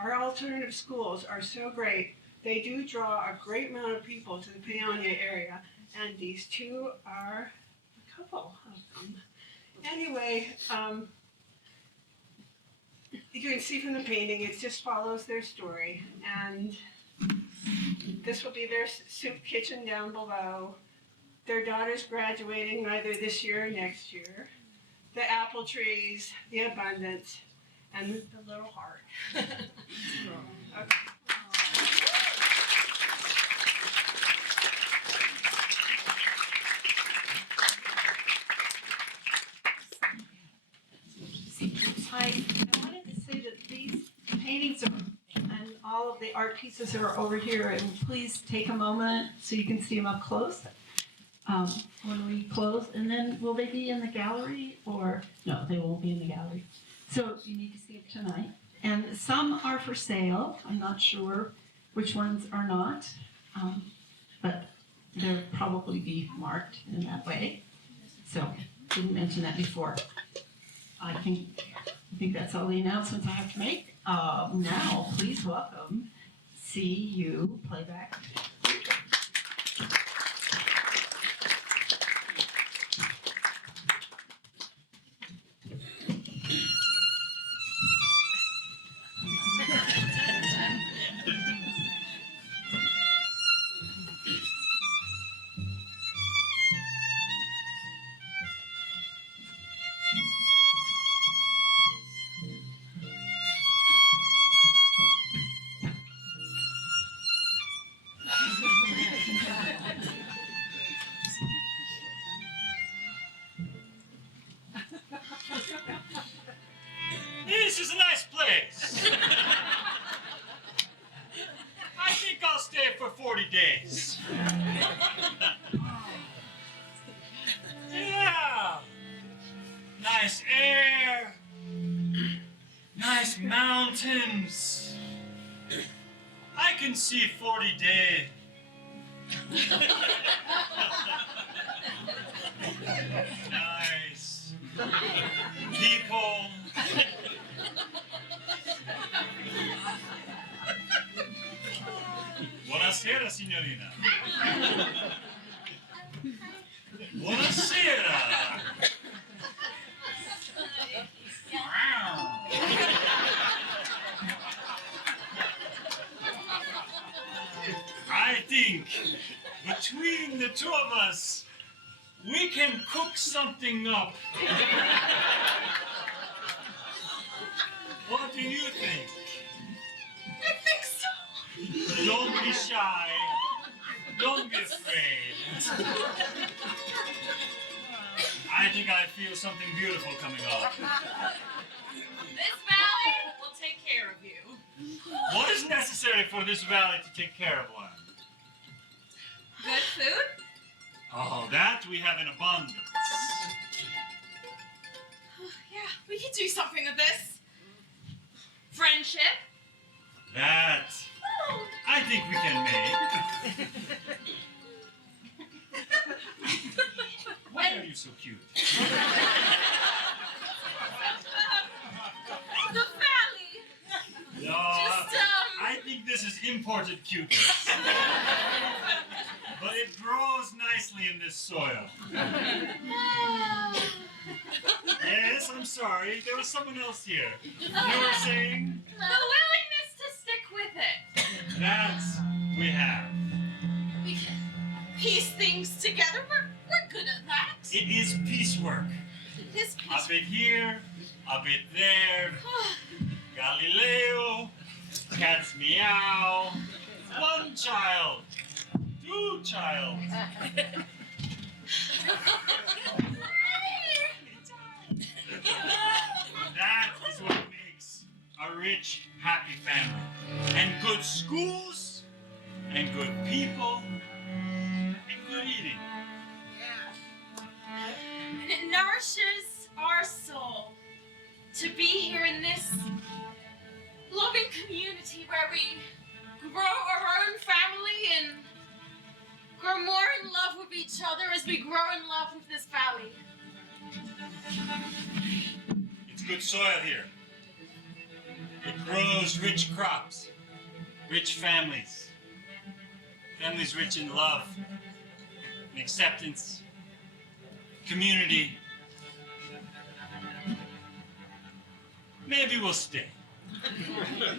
our alternative schools are so great. They do draw a great amount of people to the Peonia area, and these 2 are a couple of them. Anyway, you can see from the painting, it just follows their story, and this will be their soup kitchen down below. Their daughter's graduating either this year or next year. The apple trees, the abundance, and the little heart. Okay. I wanted to say that these paintings are, and all of the art pieces are over here, and please take a moment so you can see them up close when we close. And then will they be in the gallery or no? They won't be in the gallery. So you need to see it tonight. And some are for sale. I'm not sure which ones are not, but they'll probably be marked in that way. So didn't mention that before. I think that's all the announcements I have to make. Now, please welcome CU Playback. This is a nice place. I think I'll stay for 40 days. Yeah. Nice air. Nice mountains. I can see 40 days. Nice. People. Buonasera, signorina. Buonasera. I think between the 2 of us, we can cook something up. What do you think? I think so. Don't be shy. Don't be afraid. I think I feel something beautiful coming up. This valley will take care of you. What is necessary for this valley to take care of one? Good food? Oh, that we have in abundance. Yeah, we could do something with this. Friendship? That I think we can make. Why are you so cute? The valley. No, I think this is imported cuteness. But it grows nicely in this soil. Yes, I'm sorry. There was someone else here. You were saying? The willingness to stick with it. That we have. We can piece things together. We're good at that. It is piecework. It is A bit here, a bit there. Galileo, cats meow. 1 child. 2 child. That is what makes a rich, happy family. and good schools, and good people, and good eating. And it nourishes our soul to be here in this loving community where we grow our own family and grow more in love with each other as we grow in love with this valley. It's good soil here. It grows rich crops, rich families, families rich in love, and acceptance, community. Maybe we'll stay. Yeah,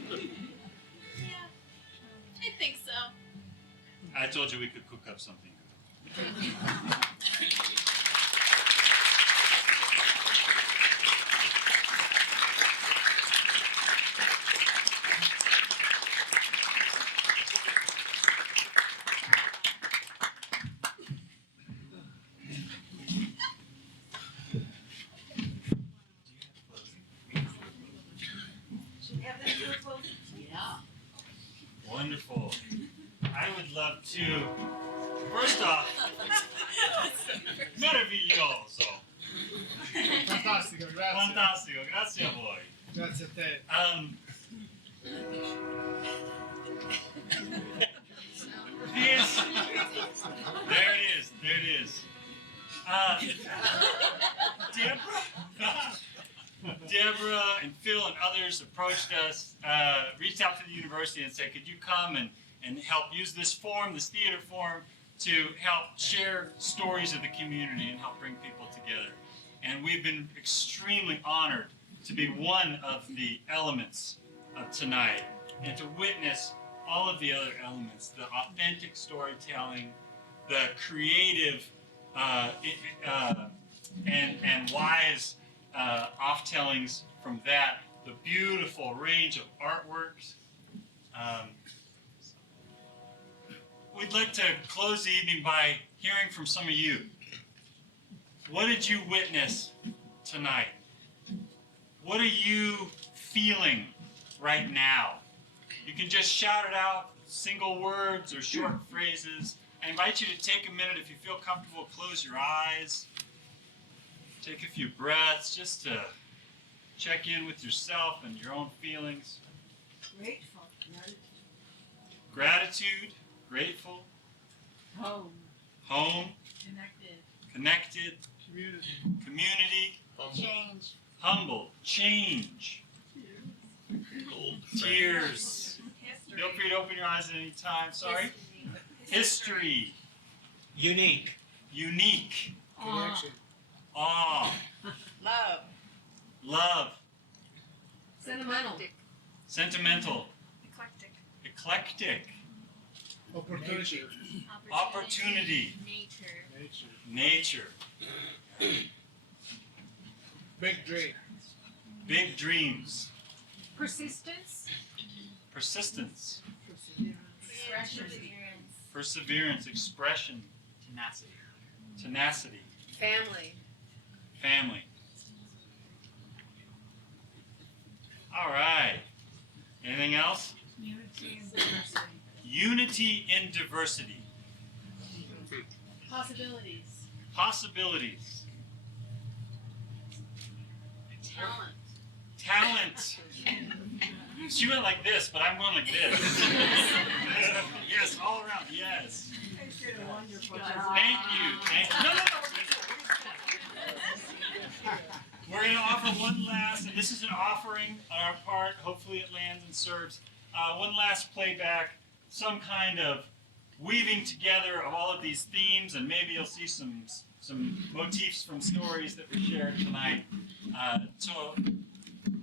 I think so. I told you we could cook up something. Yeah. Wonderful. I would love to, first off, meraviglioso. Fantastico, grazie. Fantastico, grazie a voi. Grazie a te. This, there it is, there it is. Deborah and Phil and others approached us, reached out to the university and said, could you come and help use this forum, this theater forum, to help share stories of the community and help bring people together. And we've been extremely honored to be one of the elements of tonight and to witness all of the other elements, the authentic storytelling, the creative and wise off-tellings from that, the beautiful range of artworks. We'd like to close the evening by hearing from some of you. What did you witness tonight? What are you feeling right now? You can just shout it out, single words or short phrases. I invite you to take a minute, if you feel comfortable, close your eyes. Take a few breaths just to check in with yourself and your own feelings. Grateful. Gratitude, grateful, Home. home, Connected. connected, community, Change. humble, change, tears. Feel free to open your eyes at any time. Sorry. History. Unique. Unique. Connection. Awe. Love. Love. Sentimental. Sentimental. Eclectic. Eclectic. Opportunity. Opportunity. Nature. Nature. Big dream. Big dreams. Persistence. Persistence. Perseverance. Perseverance. Expression. Tenacity. Tenacity. Family. Family. All right. Anything else? Unity and diversity. Unity in diversity. Possibilities. Possibilities. Talent. Talent. She went like this, but I'm going like this. Yes, all around. Yes. You did a wonderful job. Thank you. Thank you. No. We're going to offer one last, and this is an offering on our part. Hopefully it lands and serves. One last playback, some kind of weaving together of all of these themes, and maybe you'll see some motifs from stories that were shared tonight. So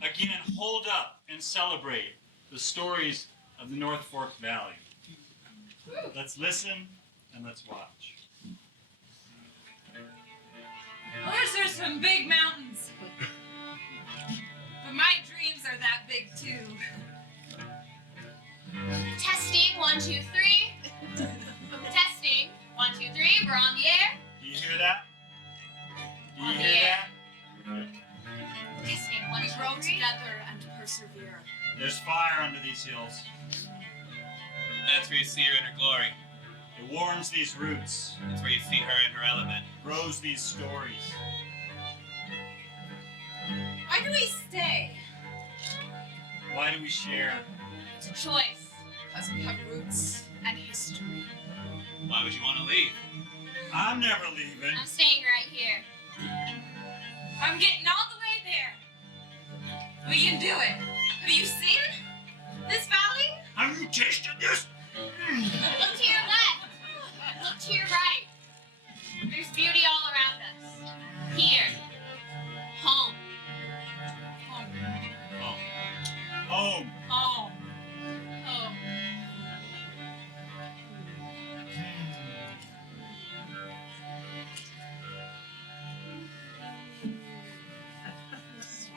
again, hold up and celebrate the stories of the North Fork Valley. Let's listen and let's watch. Those are some big mountains. But my dreams are that big too. Testing, 1, 2, 3. Testing, 1, 2, 3. We're on the air. Do you hear that? Do you On the hear air. Testing, 1, 2, 3. Grow together and persevere. There's fire under these hills. That's where you see her in her glory. It warms these roots. That's where you see her in her element. Grows these stories. Why do we stay? Why do we share? It's a choice. Because we have roots and history. Why would you want to leave? I'm never leaving. I'm staying right here. I'm getting all the way there. We can do it. Have you seen this valley? Have you tasted this? Look to your left. Look to your right. There's beauty all around us. Here. Home. Home. Home. Home. Home.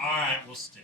All right, we'll stay.